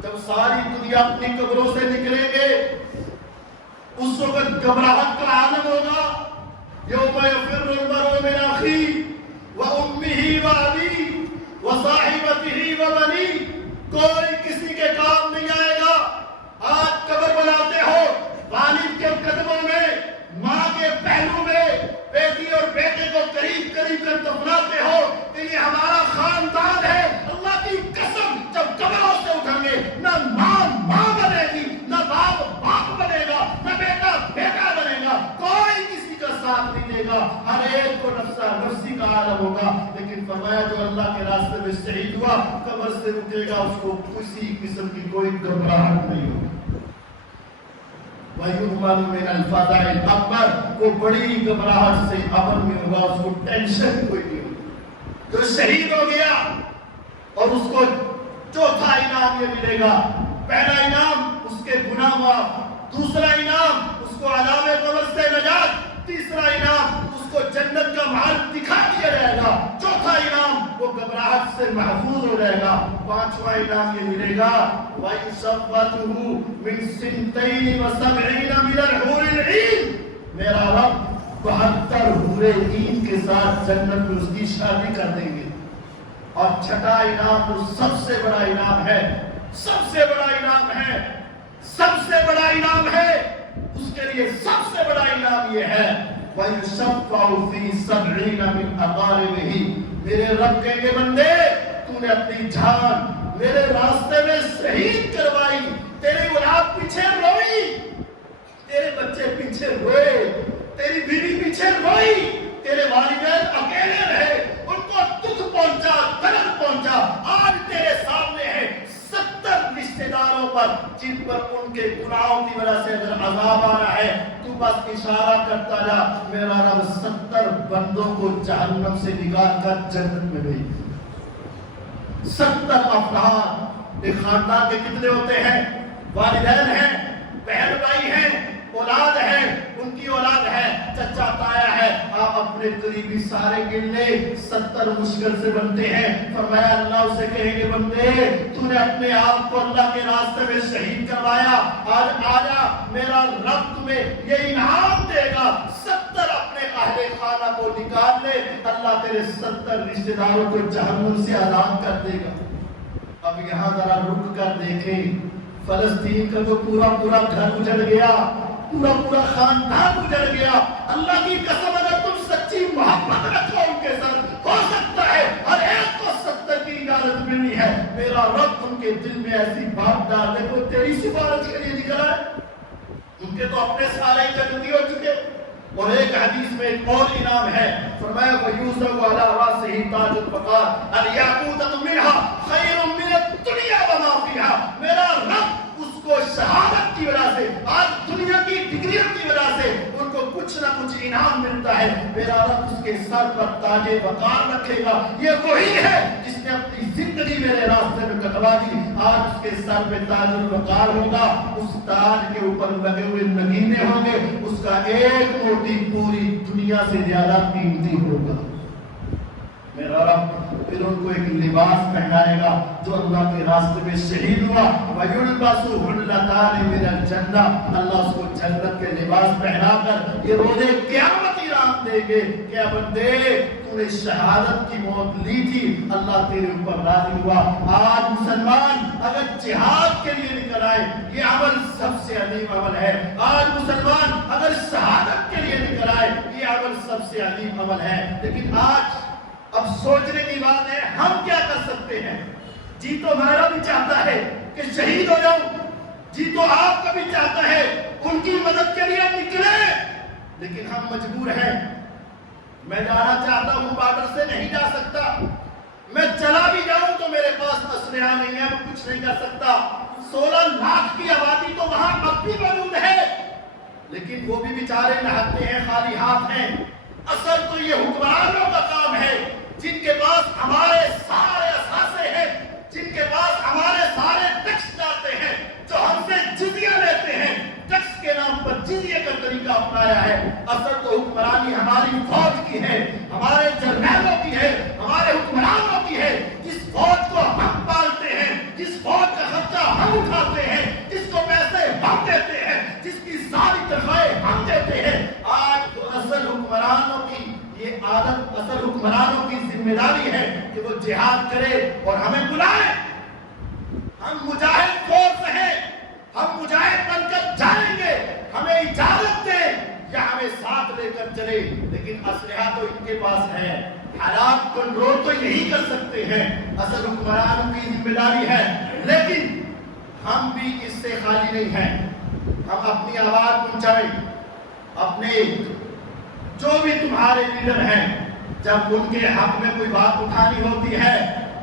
جب ساری دنیا اپنی قبروں سے نکلیں گے اس وقت گھبراہٹ کا عالم ہوگا۔ یوم یفر المرء من اخیہ وامہ وابیہ وصاحبتہ وبنیہ، کوئی کسی کے کام نہیں آئے گا۔ آج قبر بناتے ہو، والد کے قدموں میں، ماں کے پہلو میں، بیٹی اور بیٹے کو قریب قریب کر دفناتے ہو کہ یہ ہمارا خاندان ہے۔ اللہ کی قسم جب قبروں سے اٹھیں گے، نہ ماں ماں بنے گی، نہ باپ باپ بنے گا، نہ بیٹا بیٹا بنے گا، کوئی کسی کا ساتھ نہیں دے گا، ہر ایک کو نفسہ نفسی کا عالم ہوگا۔ لیکن فرمایا جو اللہ کے راستے میں شہید ہوا قبر سے اٹھے گا اس کو کسی قسم کی کوئی گھبراہٹ نہیں ہوگی۔ وَيُؤْمَنُ مِنَ الْفَزَعِ الْأَكْبَرِ، وہ بڑی گھبراہٹ سے امن میں ہوگا، اس کو ٹینشن کوئی نہیں ہوگی۔ جو شہید ہو گیا اور اس کو چوتھا انعام یہ ملے گا، پہلا انعام اس کے گناہ معاف، دوسرا انعام اس کو عذاب قبر سے نجات، تیسرا انعام اس کو جنت کا محل دکھا دیا جائے گا، چوتھا انعام وہ گھبراہٹ سے محفوظ ہو جائے گا، پانچواں انعام یہ ملے گا وَيُسَوَّتُهُ مِن سِنْتَيْنِ وَسَبْعِينَ مِنَ الْحُورِ الْعِينِ، میرا رب 72 حورِ عین کے ساتھ جنت میں اس کی شادی کر دیں گے. اور چھٹا انعام جو سب سے بڑا انعام ہے، سب سے بڑا انعام ہے، سب سے بڑا انعام ہے، اس کے لیے سب سے بڑا انعام یہ ہے وَيُشَفَّعُ فِي 70 مِنْ أَقَارِبِهِ. میرے رب کہیں گے بندے تو نے اپنی جان میرے راستے میں شہید کروائی، تیری اولاد پیچھے روئی، تیرے بچے پیچھے روئے، تیری بیوی پیچھے روئی، تیرے والدین اکیلے رہے، ان کو دکھ پہنچا، درد پہنچا. آج تیرے سامنے ہے 70 رشتہ داروں پر جن پر ان کے گناہوں کی وجہ سے اگر عذاب آ رہا ہے، تو بس اشارہ کرتا جا، میرا رب 70 بندوں کو جہنم سے نکال کر جنت میں بھیج. 70 افراد. ایک خاندان کے کتنے ہوتے ہیں؟ والدین ہیں، بہن بھائی ہیں، اولاد ہے، ان کی اولاد ہے، چچا تایا ہے. آپ اپنے قریبی سارے گن لے، 70 مشکل سے بنتے ہیں. فرمایا اللہ اسے کہیں گے بندے تو نے اپنے آپ کو اللہ کے راستے میں شہید کروایا، آج آجا میرا رب تمہیں یہ انعام دے گا. 70 اپنے اہل خانہ کو نکال لے، اللہ تیرے 70 رشتہ داروں کو جہنم سے آزاد کر دے گا. اب یہاں ذرا رک کر دیکھیں، فلسطین کا تو پورا گھر اجڑ گیا، پورا خاندان اجڑ گیا. اللہ کی قسم اگر تم سچی محبت رکھو ان کے ساتھ، ہو سکتا ہے ہر ایک کو 70 کی اجازت ملنی ہے. میرا رب ان کے دل میں ایسی بات ڈال دے کوئی تیری سفارش کے لیے نکلا ہے. ان کے تو اپنے سارے جنتی ہو چکے. اور ایک حدیث میں ایک اور انعام ہے، فرمایا وَيُوزَوْ عَلَىٰ رَاسِهِ تَاجُ الْوَقَارِ الْيَاقُوتَةُ مِنْهَا خَيْرٌ مِنَ الدُّنْيَا وَمَا فِيهَا. میرا رب اس کو شہادت کی وجہ سے، آج دنیا کی ڈگریوں کی وجہ سے ان کو کچھ نہ کچھ انعام ملتا ہے. میرا رب اس کے سر پر تاج وقار رکھے گا. یہ وہی ہے جس نے اپنی زندگی میرے راستے میں کٹوا دی، آج اس کے سر پہ تاج الوقار ہوگا. اس تاج کے اوپر لگے ہوئے نگینے ہوں گے، اس کا ایک موتی پوری دنیا سے زیادہ قیمتی ہوگا. میرا رب پھر ان کو ایک لباس پہنائے گا جو اللہ کے راستے میں شہید ہوا. وَيُلْبَسُ حُلَّتَانِ مِنَ الْجَنَّةِ. اللہ اس کو جنت کے لباس پہنا کر یہ روز قیامت انعام دے گے کہ بندے تو نے شہادت کی موت لی تھی، اللہ تیرے اوپر راضی ہوا. آج مسلمان اگر جہاد کے لیے نکل آئے، یہ عمل سب سے عظیم عمل ہے. آج مسلمان اگر شہادت کے لیے نکل آئے، یہ عمل سب سے عظیم عمل ہے. لیکن آج اب سوچنے کی بات ہے ہم کیا کر سکتے ہیں. جی تو میرا بھی چاہتا ہے کہ شہید ہو جاؤں، جی تو آپ کا بھی چاہتا ہے ان کی مدد کے لیے نکلے، لیکن ہم مجبور ہیں. میں جانا چاہتا ہوں، بارڈر سے نہیں جا سکتا. میں چلا بھی جاؤں تو میرے پاس اسلحہ نہیں ہے، میں کچھ نہیں کر سکتا. 16 لاکھ کی آبادی تو وہاں اب بھی موجود ہے، لیکن وہ بھی بیچارے نہتے ہیں، خالی ہاتھ ہیں. اصل تو یہ حکمرانوں کا کام ہے جن کے پاس ہمارے سارے اثاثے ہیں، جن کے پاس ہمارے سارے ٹیکس جاتے ہیں، جو ہم سے جزیہ لیتے ہیں، ٹیکس کے نام پر جزیے کا طریقہ اپنایا ہے. اصل تو حکمرانی ہماری فوج کی ہے، ہمارے جرنیلوں کی ہے، ہمارے حکمرانوں کی ہے. جس فوج کو ہم پالتے ہیں، جس فوج کا خرچہ ہم اٹھاتے ہیں، جس کو پیسے ہم دیتے ہیں، جس کی ساری تنخواہیں ہم دیتے ہیں. آج تو اصل حکمرانوں کی یہ عادت، اصل حکمرانوں کی ذمہ داری ہے کہ وہ جہاد کرے اور ہمیں بلائے. ہم مجاہد فورس ہیں، ہم مجاہد بن کر جائیں گے، ہمیں اجازت دیں یا ہمیں ساتھ لے کر چلے. لیکن اسلحہ تو ان کے پاس ہے، حالات کنٹرول تو یہی کر سکتے ہیں. اصل حکمرانوں کی ذمہ داری ہے، لیکن ہم بھی اس سے خالی نہیں ہیں. ہم اپنی آواز پہنچائیں. اپنے جو بھی تمہارے لیڈر ہیں، جب ان کے حق میں کوئی بات اٹھانی ہوتی ہے،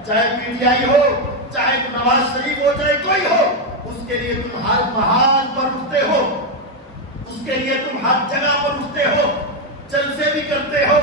چاہے پی ٹی آئی ہو، چاہے نواز شریف ہو، چاہے کوئی ہو، اس کے لیے تم ہر محاذ پر اٹھتے ہو، اس کے لیے تم ہر جگہ پر اٹھتے ہو، جلسے بھی کرتے ہو،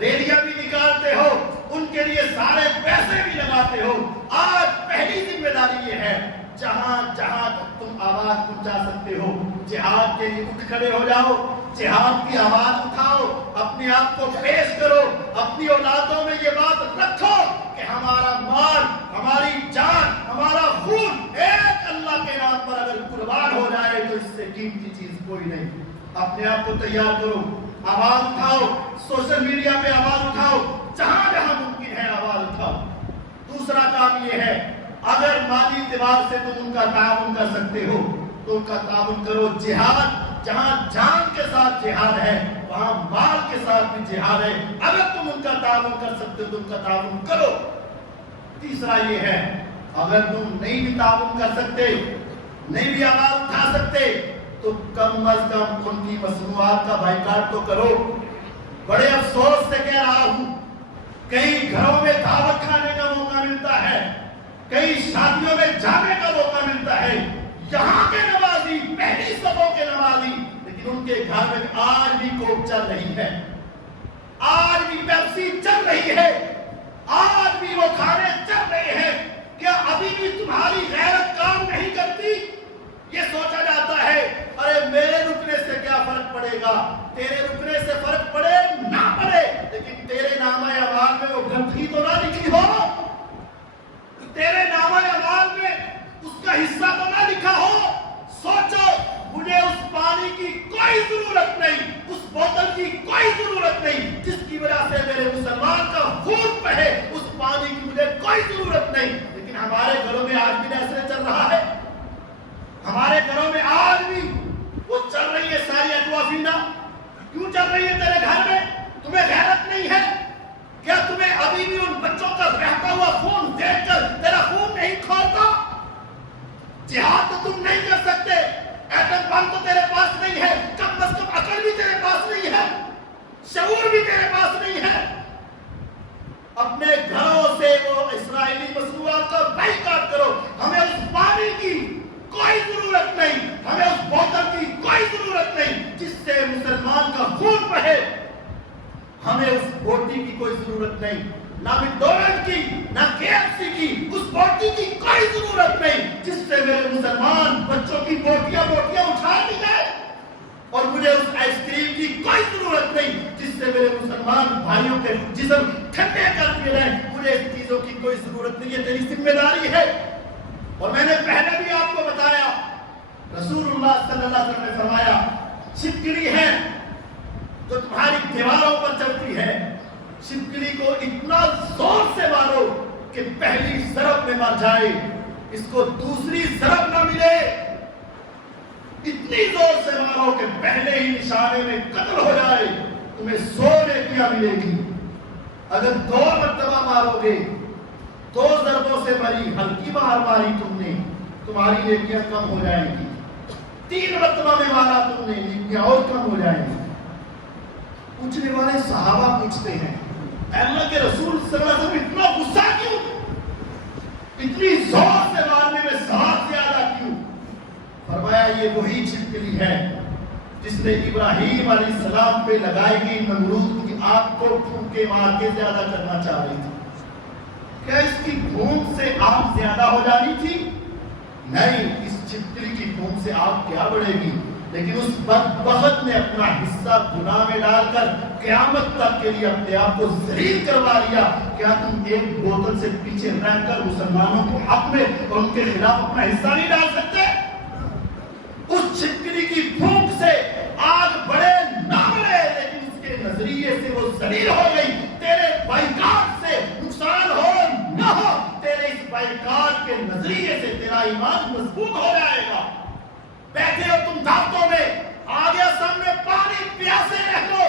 ریلیاں بھی نکالتے ہو، ان کے لیے سارے پیسے بھی لگاتے ہو. آج پہلی ذمہ داری یہ ہے، جہاں جہاں تم آواز پہنچا سکتے ہو، جہاد کے لیے اٹھ کھڑے ہو جاؤ، جہاد کی آواز اٹھاؤ، اپنے آپ کو پیش کرو، اپنی اولادوں میں یہ بات رکھو کہ ہمارا مال، ہماری جان، ہمارا خون ایک اللہ کے نام پر اگر قربان ہو جائے تو اس سے قیمتی چیز کوئی نہیں. اپنے آپ کو تیار کرو, آواز اٹھاؤ, سوشل میڈیا پہ آواز اٹھاؤ, جہاں جہاں ممکن ہے آواز اٹھاؤ. دوسرا کام یہ ہے, اگر مالی اعتبار سے تم ان کا تعاون کر سکتے ہو تو ان کا تعاون کرو. جہاد جہاں جان کے ساتھ جہاد ہے وہاں مال کے ساتھ بھی جہاد ہے. اگر تم ان کا تعاون کر سکتے ہو تو ان کا تعاون کرو. تیسرا یہ ہے, اگر تم نہیں بھی تعاون کر سکتے, نہیں بھی آواز اٹھا سکتے, تو کم از کم ان کی مصنوعات کا بائیکاٹ تو کرو. بڑے افسوس سے کہہ رہا ہوں, کئی گھروں میں دعوت کھانے کا موقع ملتا ہے, کئی شادیوں میں جانے کا موقع ملتا ہے, یہاں کے نمازی, پہلی صفوں کے نمازی, لیکن ان کے گھر میں آج بھی کوک چل رہی ہے, آج بھی پیپسی چل رہی ہے, آج بھی وہ کھانے چل رہے ہیں. کیا ابھی بھی تمہاری غیرت کام نہیں کرتی؟ یہ سوچا جاتا ہے ارے میرے رکنے سے کیا فرق پڑے گا, تیرے رکنے سے فرق پڑے نہ پڑے, لیکن تیرے نامہ اعمال میں وہ گندگی تو نہ لکھی ہو, تیرے نامہ اعمال میں اس کا حصہ تو نہ لکھا ہو. سوچو, مجھے اس پانی کی کوئی ضرورت نہیں, اس بوتل کی کوئی ضرورت نہیں جس کی وجہ سے میرے مسلمان کا خون بہے, اس پانی کی مجھے کوئی ضرورت نہیں. لیکن ہمارے گھروں میں آج بھی ایسے چل رہا ہے, ہمارے گھروں میں آج بھی وہ چل رہی ہے ساری اٹوافینا. کیوں چل رہی ہے تیرے گھر میں؟ تمہیں غیرت نہیں ہے کیا؟ تمہیں ابھی بھی ان بچوں کا بہتا ہوا خون دیکھ کر تیرا خون نہیں کھولتا؟ جہاد تو تم نہیں کر سکتے, ایٹم بم تو تیرے پاس نہیں ہے, کم از کم عقل بھی تیرے پاس نہیں ہے, شعور بھی تیرے پاس نہیں ہے. اپنے گھروں سے وہ اسرائیلی مصنوعات کا بائیکاٹ کرو. ہمیں اس پانی کی کوئی ضرورت نہیں, ہمیں اس بوتل کی کوئی ضرورت نہیں جس سے مسلمان کا خون بہے. ہمیں اس بوٹی کی کوئی ضرورت نہیں, نہ میکڈونلڈ کی, نہ KFC کی, اس بوٹی کی کوئی ضرورت نہیں جس سے میرے مسلمان بچوں کی بوٹیاں اٹھا دی جائے. اور مجھے اس آئس کریم کی کوئی ضرورت نہیں جس سے میرے مسلمان بھائیوں کے جسم ٹھنڈے کر دیے جائیں. مجھے اس چیزوں کی کوئی ضرورت نہیں ہے, تیری ذمہ داری ہے. اور میں نے پہلے بھی آپ کو بتایا, رسول اللہ صلی اللہ علیہ وسلم نے فرمایا, چھپکلی ہے جو تمہاری دیواروں پر چلتی ہے, چھپکلی کو اتنا زور سے مارو کہ پہلی ضرب میں مر جائے, اس کو دوسری ضرب نہ ملے. اتنی زور سے مارو کہ پہلے ہی نشانے میں قتل ہو جائے, تمہیں 100 نیکیاں ملے گی. اگر 2 مرتبہ مارو گے, 2 ضربوں سے مری, ہلکی مار ماری تم نے, تمہاری نیکیاں کم ہو جائیں گی. 3 مرتبہ میں مارا تم نے, نیکیاں اور کم ہو جائیں گی. پوچھنے والے صحابہ پوچھتے ہیں, اللہ کے رسول صلی اللہ علیہ وسلم اتنا غصہ کیوں, اتنی زور سے مارنے میں ثواب زیادہ کیوں؟ فرمایا یہ وہی چھپکلی ہے جس نے ابراہیم علیہ السلام پہ لگائی گئی نمرود کی آگ کو پھونکے مار کے زیادہ کرنا چاہ رہی تھی. کیا اس کی پھونک سے آگ زیادہ ہو جانی تھی؟ نہیں, اس چھپکلی کی پھونک سے آگ کیا بڑھے گی. لیکن اس بدبخت نے اپنا حصہ گناہ میں ڈال کر قیامت تک کے لیے اپنے آپ کو ذلیل کروا لیا. کیا تم ایک بوتل سے پیچھے رہ کر مسلمانوں کے حق میں اور ان کے خلاف اپنا حصہ نہیں ڈال سکتے؟ اس چھپکلی کی پھونک سے آگ بڑھے نہ بڑھے, لیکن اس کے نظریے سے وہ ذلیل ہو گئی. تیرے بائیکاٹ سے نقصان ہو نہ ہو, تیرے اس بائیکاٹ کے نظریے سے تیرا ایمان مضبوط ہو جائے گا. بیٹھے ہو تم دعوتوں میں, آگے سامنے پانی پیاسے رہ لو,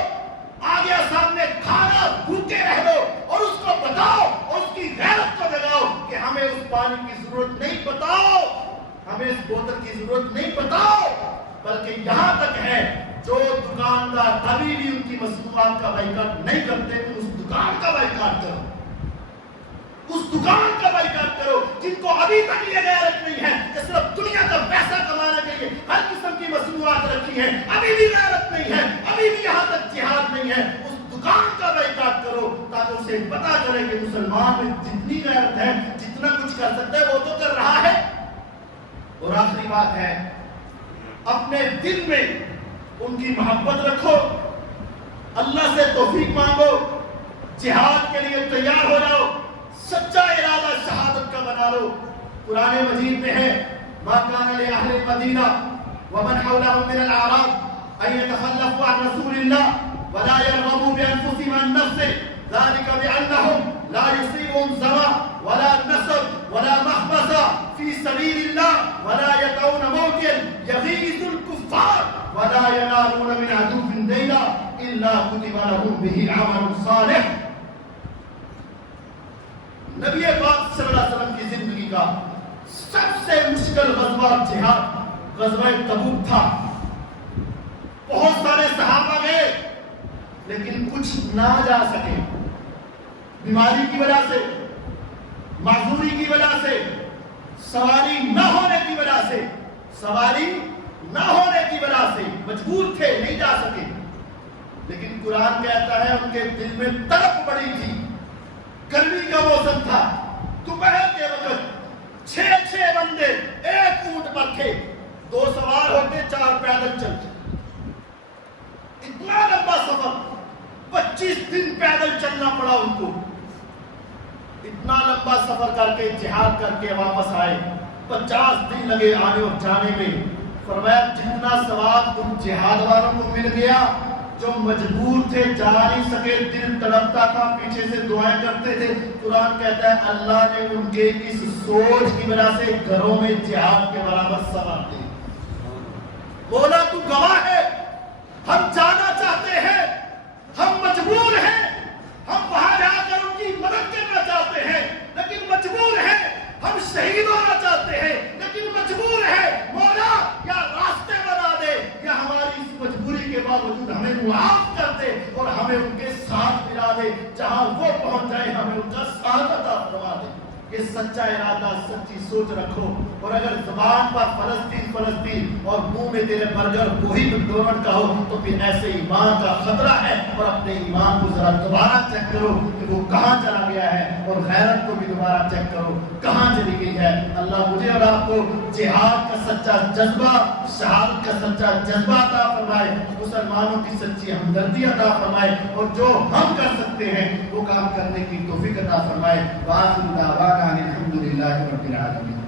آگے سامنے کھانا بھوکے رہ لو, اور اس کو بتاؤ اور اس کی غیرت کو جگاؤ کہ ہمیں اس پانی کی ضرورت نہیں, بتاؤ ہمیں اس بوتل کی ضرورت نہیں, بتاؤ. بلکہ یہاں تک ہے جو دکاندار ابھی بھی ان کی مصنوعات کا بائیکاٹ نہیں کرتے, تو اس دکان کا بائیکاٹ کرو, اس دکان کا بائیکاٹ کرو جن کو ابھی تک یہ غیرت نہیں ہے کہ صرف دنیا کا پیسہ کمانے کے لیے ہر قسم کی مصنوعات رکھی ہیں. ابھی بھی غیرت نہیں ہے, ابھی بھی یہاں تک جہاد نہیں ہے. اس دکان کا بائیکاٹ کرو تاکہ اسے پتا چلے کہ مسلمان میں جتنی غیرت ہے, جتنا کچھ کر سکتا ہے وہ تو کر رہا ہے. اور آخری بات ہے, اپنے دل میں ان کی محبت رکھو, اللہ سے توفیق مانگو, جہاد کے لیے تیار ہو جاؤ, سچا ارادہ شہادت کا بنا لو. قرآن مجید میں ہے ما كان لأهل المدينة ومن حولهم من الأعراب أن يتخلفوا عن رسول الله ولا يرغبوا بأنفسهم عن نفسه، ذلك بأنهم لا يصيبهم ظمأ ولا نصب ولا مخمصة في سبيل الله ولا يطؤون موطئا يغيظ الكفار ولا ينالون من عدو دينا إلا كتب لهم به عمل صالح۔ نبی پاک صلی اللہ علیہ وسلم کی زندگی کا سب سے مشکل غزوہ جہاد غزوہ تبوک تھا۔ بہت سارے صحابہ گئے لیکن کچھ نہ جا سکے، بیماری کی وجہ سے، معذوری کی وجہ سے، سواری نہ ہونے کی وجہ سے، مجبور تھے، نہیں جا سکے۔ لیکن قرآن کہتا ہے ان کے دل میں تڑپ پڑی تھی۔ گرمی کا موسم تھا، دوپہر کے وقت 6 بندے ایک اونٹ پر تھے، 2 سوار ہوتے، 4 پیدل چلتے۔ اتنا لمبا سفر، 25 دن پیدل چلنا پڑا ان کو۔ اتنا لمبا سفر کر کے جہاد کر کے واپس آئے، 50 دن لگے آنے اور جانے میں۔ فرمایا جتنا ثواب ان جہاد والوں کو مل گیا جو مجبور تھے، جا نہیں سکے، دل تڑپتا تھا، پیچھے سے دعائیں کرتے تھے، قرآن کہتا ہے اللہ نے ان کے اس سوچ کی وجہ سے گھروں میں جہاد کے برابر ثواب دی۔ بولا تو گواہ ہے، ہم جانا چاہتے ہیں، ہم مجبور ہیں، ہم وہاں جا کر ان کی مدد کرنا چاہتے ہیں لیکن مجبور ہیں، ہم شہید ہونا چاہتے ہیں لیکن مجبور ہیں، مولا یا راستے بنا دے یا ہماری اس مجبوری کے باوجود ہمیں معاف کر دے اور ہمیں ان کے ساتھ ملا دے، جہاں وہ پہنچ جائے ہمیں ان کا ساتھ عطا فرما دے۔ یہ سچا ارادہ، سچی سوچ رکھو، اور اگر زبان پر فلسطین فلسطین اور منہ میں تیرے برگر وہی میکڈونلڈ کا ہو تو پھر ایسے ایمان کا خطرہ ہے۔ اور اپنے ایمان کو ذرا دوبارہ چیک کرو کہ وہ کہاں چلا گیا ہے، اور غیرت کو بھی دوبارہ چیک کرو کہاں چلی گئی ہے۔ اللہ مجھے اور آپ کو جہاد کا سچا جذبہ، شہادت کا سچا جذبہ عطا فرمائے، مسلمانوں کی سچی ہمدردی عطا فرمائے، اور جو ہم کر سکتے ہیں وہ کام کرنے کی توفیق عطا فرمائے۔ وآخر دعوانا الحمدللہ رب العالمین۔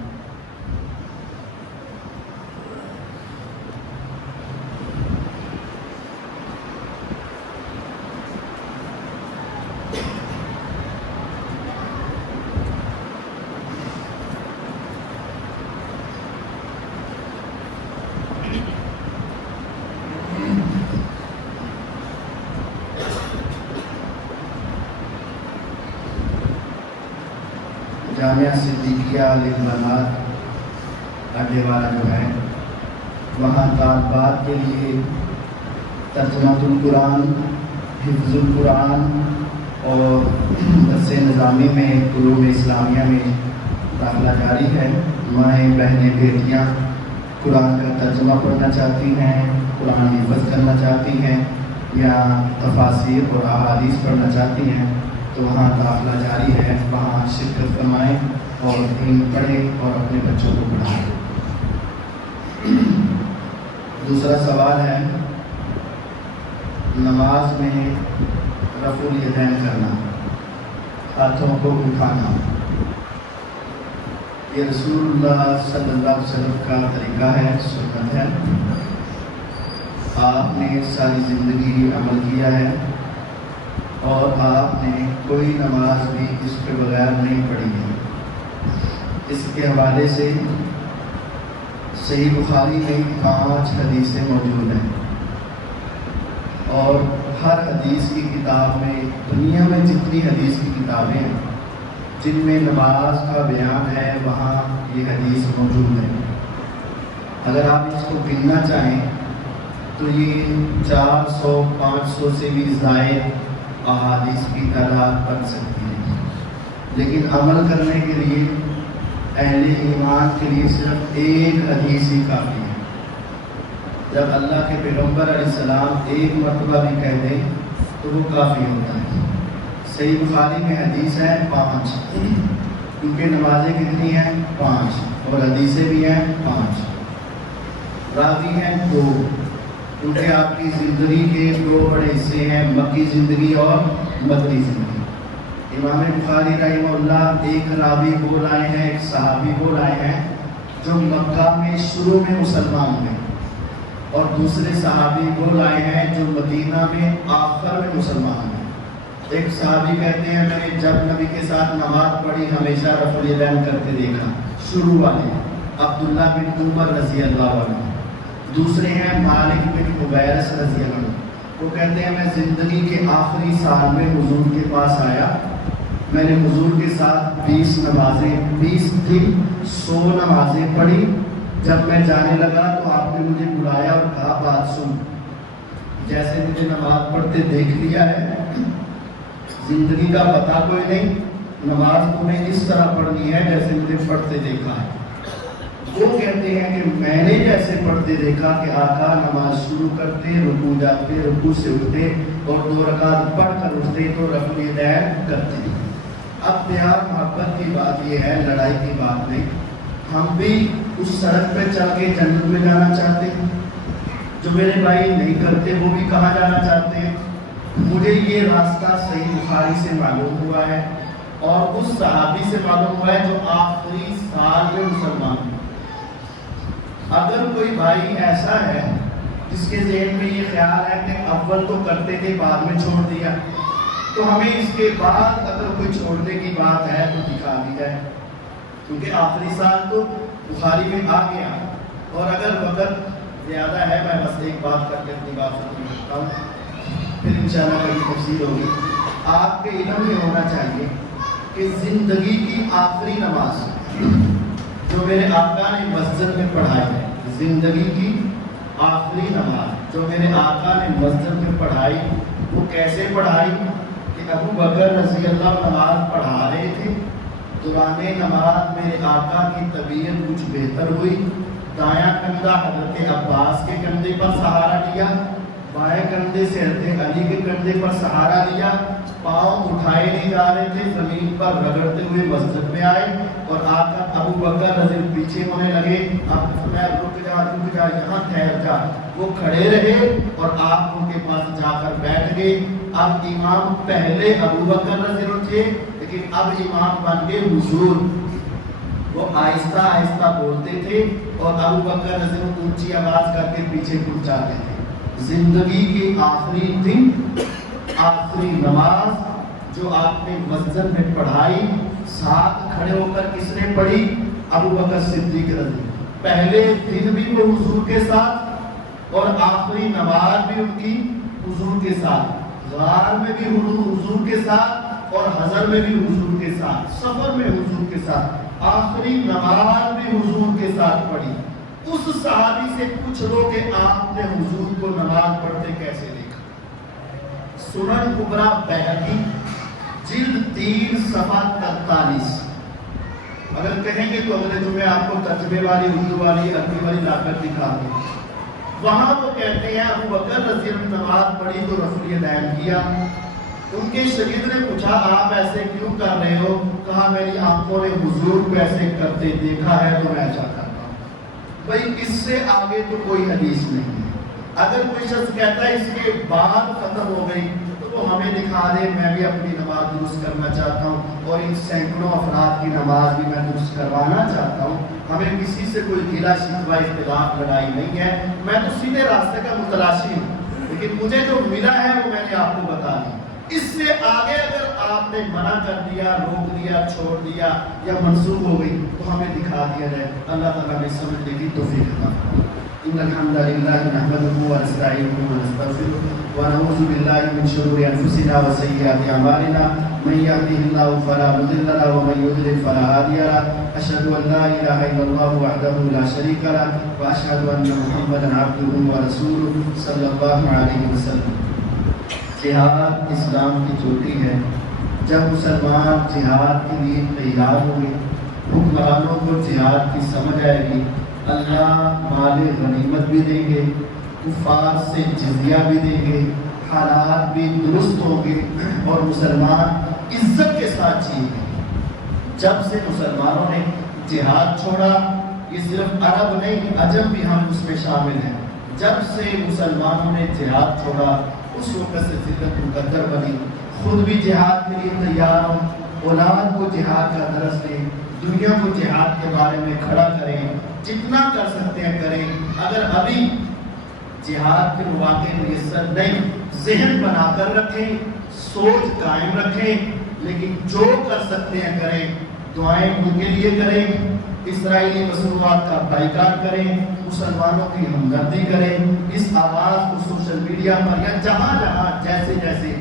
جامعہ صدیقیہ البنات اڈے والا جو ہے، وہاں طالبات کے لیے ترجمۃ القرآن، حفظ القرآن اور درس نظامی میں علوم اسلامیہ میں داخلہ جاری ہے۔ مائیں بہنیں بیٹیاں قرآن کا ترجمہ پڑھنا چاہتی ہیں، قرآن حفظ کرنا چاہتی ہیں یا تفاسیر اور احادیث پڑھنا چاہتی ہیں تو وہاں داخلہ جاری ہے، وہاں شرکت فرمائیں اور دین پڑھیں اور اپنے بچوں کو پڑھائیں۔ دوسرا سوال ہے نماز میں رفع الیدین کرنا، ہاتھوں کو اٹھانا، یہ رسول اللہ صلی اللہ علیہ وسلم کا طریقہ ہے، سنت ہے، آپ نے ساری زندگی عمل کیا ہے اور آپ نے کوئی نماز بھی اس کے بغیر نہیں پڑھی ہے۔ اس کے حوالے سے صحیح بخاری میں 5 حدیثیں موجود ہیں، اور ہر حدیث کی کتاب میں، دنیا میں جتنی حدیث کی کتابیں ہیں جن میں نماز کا بیان ہے وہاں یہ حدیث موجود ہے۔ اگر آپ اس کو گننا چاہیں تو یہ 400-500 سے بھی زائد احادیث کی تعداد بن سکتی ہے، لیکن عمل کرنے کے لیے اہل ایمان کے لیے صرف ایک حدیث ہی کافی ہے۔ جب اللہ کے پیغمبر علیہ السلام ایک مرتبہ بھی کہہ دیں تو وہ کافی ہوتا ہے۔ صحیح بخاری میں حدیث ہے 5، کیونکہ نمازیں کتنی ہیں 5 اور حدیثیں بھی ہیں 5، راوی ہیں 2، کیونکہ آپ کی زندگی کے 2 بڑے حصے ہیں، مکی زندگی اور مدنی زندگی۔ امام بخاری رحمہ اللہ ایک راوی بول آئے ہیں، ایک صحابی بول آئے ہیں، جو مکہ میں شروع میں مسلمان ہوئے، اور دوسرے صحابی وہ لائے ہیں جو مدینہ میں آخر میں مسلمان ہوئے۔ ایک صحابی کہتے ہیں میں نے جب نبی کے ساتھ نماز پڑھی ہمیشہ رفع الیدین کرتے دیکھا، شروع والے عبداللہ بن عمر رضی اللہ عنہ۔ دوسرے ہیں مالک بن حویرث رضی اللہ عنہ، وہ کہتے ہیں میں زندگی کے آخری سال میں حضور کے پاس آیا، میں نے حضور کے ساتھ 20 دن 100 نمازیں پڑھی۔ جب میں جانے لگا تو آپ نے مجھے بلایا اور کہا بات سن، جیسے مجھے نماز پڑھتے دیکھ لیا ہے، زندگی کا پتہ کوئی نہیں، نماز تمہیں اس طرح پڑھنی ہے جیسے مجھے پڑھتے دیکھا ہے۔ وہ کہتے ہیں کہ میں نے جیسے پڑھتے دیکھا کہ آقا نماز شروع کرتے، رکوع جاتے، رکوع سے اٹھتے اور 2 رکعت پڑھ کر اٹھتے تو رفع الیدین کرتے۔ اب پیار محبت کی بات یہ ہے، لڑائی کی بات نہیں۔ ہم بھی اس سڑک پہ چل کے جنت میں جانا چاہتے ہیں، جو میرے بھائی نہیں کرتے وہ بھی کہاں جانا چاہتے ہیں۔ مجھے یہ راستہ صحیح بخاری سے معلوم ہوا ہے اور اس صحابی سے معلوم ہوا ہے جو آخری سال میں مسلمان ہوئے۔ اگر کوئی بھائی ایسا ہے جس کے ذہن میں یہ خیال ہے کہ اول تو کرتے تھے بعد میں چھوڑ دیا، تو ہمیں اس کے بعد اگر کوئی چھوڑنے کی بات ہے تو دکھا دی جائے، کیونکہ آخری سال تو بخاری میں آ گیا۔ اور اگر وقت زیادہ ہے میں بس ایک بات کر کے اپنی بات ختم کرتا ہوں، پھر انشاءاللہ کبھی تفصیل ہوگی۔ آپ کے علم میں ہونا چاہیے کہ زندگی کی آخری نماز جو میرے آقا نے مسجد میں پڑھائی ہے، زندگی کی آخری نماز جو میرے آقا نے مسجد میں پڑھائی، وہ کیسے پڑھائی کہ ابو بکر رضی اللہ نماز پڑھا رہے تھے، دوران نماز میرے آقا کی طبیعت کچھ بہتر ہوئی، دایاں کندھا حضرت عباس کے کندھے پر سہارا لیا، بائیں کندھے سے حضرت علی کے کندھے پر سہارا لیا، پاؤں اٹھائے نہیں جا رہے تھے، زمین پر رگڑتے ہوئے مسجد میں آئے اور آقا ابو بکر رضی اللہ پیچھے ہونے لگے، اب میں رک جا یہاں ٹھہر جا، وہ کھڑے رہے اور آپ ان کے پاس جا کر بیٹھ گئے۔ اب امام پہلے ابو بکر رضی اللہ تھے لیکن اب امام بن گئے حضور، وہ آہستہ آہستہ بولتے تھے اور ابو بکر رضی اللہ اونچی آواز کر کے پیچھے پڑ جاتے تھے۔ زندگی کے آخری دن آخری نماز جو آپ نے مسجد میں پڑھائی، ساتھ کھڑے ہو کر کس نے پڑھی؟ ابو بکر صدیق رضی۔ پہلے دن بھی وہ حضور کے ساتھ اور آخری نماز بھی ان کی حضور کے ساتھ، غار میں بھی حضور کے ساتھ اور حضر میں بھی حضور کے ساتھ، سفر میں حضور کے ساتھ، آخری نماز بھی حضور کے ساتھ پڑھی۔ اس صحابی سے پوچھ لو کہ آپ نے حضور کو نماز پڑھتے کیسے دیکھا؟ سنن کبریٰ بیہقی جلد 3 صفحہ 43۔ اگر کہیں گے تو اگلے جمعے آپ کو ترجمے والی اردو والی عربی والی لا کر دکھا دیں۔ وہاں وہ کہتے ہیں ابو بکر رضی اللہ عنہ نماز پڑھی تو رفع الیدین کیا۔ ان کے شاگرد نے پوچھا آپ ایسے کیوں کر رہے ہو؟ کہا میری آنکھوں نے حضور کو ایسے کرتے دیکھا ہے تو میں ایسا کرتا ہوں۔ بھائی اس سے آگے تو کوئی حدیث نہیں ہے۔ اگر کوئی شخص کہتا ہے اس کے بعد ختم ہو گئی تو وہ ہمیں دکھا دے، میں بھی اپنی نماز درست کرنا چاہتا ہوں اور ان سینکڑوں افراد کی نماز بھی میں درست کروانا چاہتا ہوں۔ ہمیں کسی سے کوئی گلہ شکوہ اختلاف لڑائی نہیں ہے، میں تو سیدھے راستے کا متلاشی ہوں، لیکن مجھے جو ملا ہے وہ میں نے آپ کو بتا دی۔ اس سے آگے اگر آپ نے منع کر دیا، روک دیا، چھوڑ دیا یا منسوخ ہو گئی تو ہمیں دکھا دیا جائے۔ اللہ تعالیٰ نے سمجھنے کی توفیق عطا فرمائے۔ ان الحمد للہ نحمده ونستعینه ونستغفره ونعوذ باللہ من شرور انفسنا وسیئات اعمالنا من يهده الله فلا مضل له ومن يضلل فلا هادي له اشهد ان لا اله الا الله وحده لا شريك له واشهد ان محمدا عبده ورسوله صلی اللہ علیہ وسلم۔ جہاد اسلام کی چوٹی ہے۔ جب مسلمان جہاد کے لیے تیار ہوں گے، حکمرانوں کو جہاد کی سمجھ آئے گی، اللہ مال غنیمت بھی دیں گے، کفار سے جزیہ بھی دیں گے، حالات بھی درست ہوں گے اور مسلمان عزت کے ساتھ جئیں گے۔ جب سے مسلمانوں نے جہاد چھوڑا، یہ صرف عرب نہیں عجم بھی ہم اس میں شامل ہیں، جب سے مسلمانوں نے جہاد چھوڑا اس وقت سے ذلت مقدر بنی۔ خود بھی جہاد کے لیے تیار ہوں، اولاد کو جہاد کا درس دیں، دنیا کو جہاد کے بارے میں کھڑا کریں، جتنا کر سکتے ہیں کریں۔ اگر ابھی جہاد کے مواقع میسر نہیں، ذہن بنا کر رکھیں، سوچ قائم رکھیں، لیکن جو کر سکتے ہیں کریں۔ دعائیں ان کے لیے کریں، اسرائیلی مصنوعات کا بائیکاٹ کریں، مسلمانوں کی ہمدردی کریں، اس آواز کو سوشل میڈیا پر یا جہاں جہاں جیسے جیسے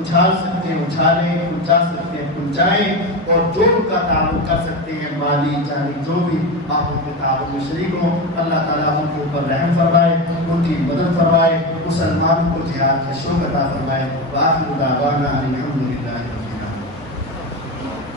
اچھال سکتے ہیں اچھالیں، پہنچا سکتے ہیں پہنچائیں، اور جو ان کا تعاون کر سکتے ہیں مالی جانی جو بھی آپ ان کے تعاون میں شریک ہوں، اللہ تعالیٰ ان کے اوپر رحم فرمائے، ان کی مدد فرمائے، مسلمانوں کو جہاد کا شوق عطا فرمائے۔ وآخر دعوانا الحمدللہ۔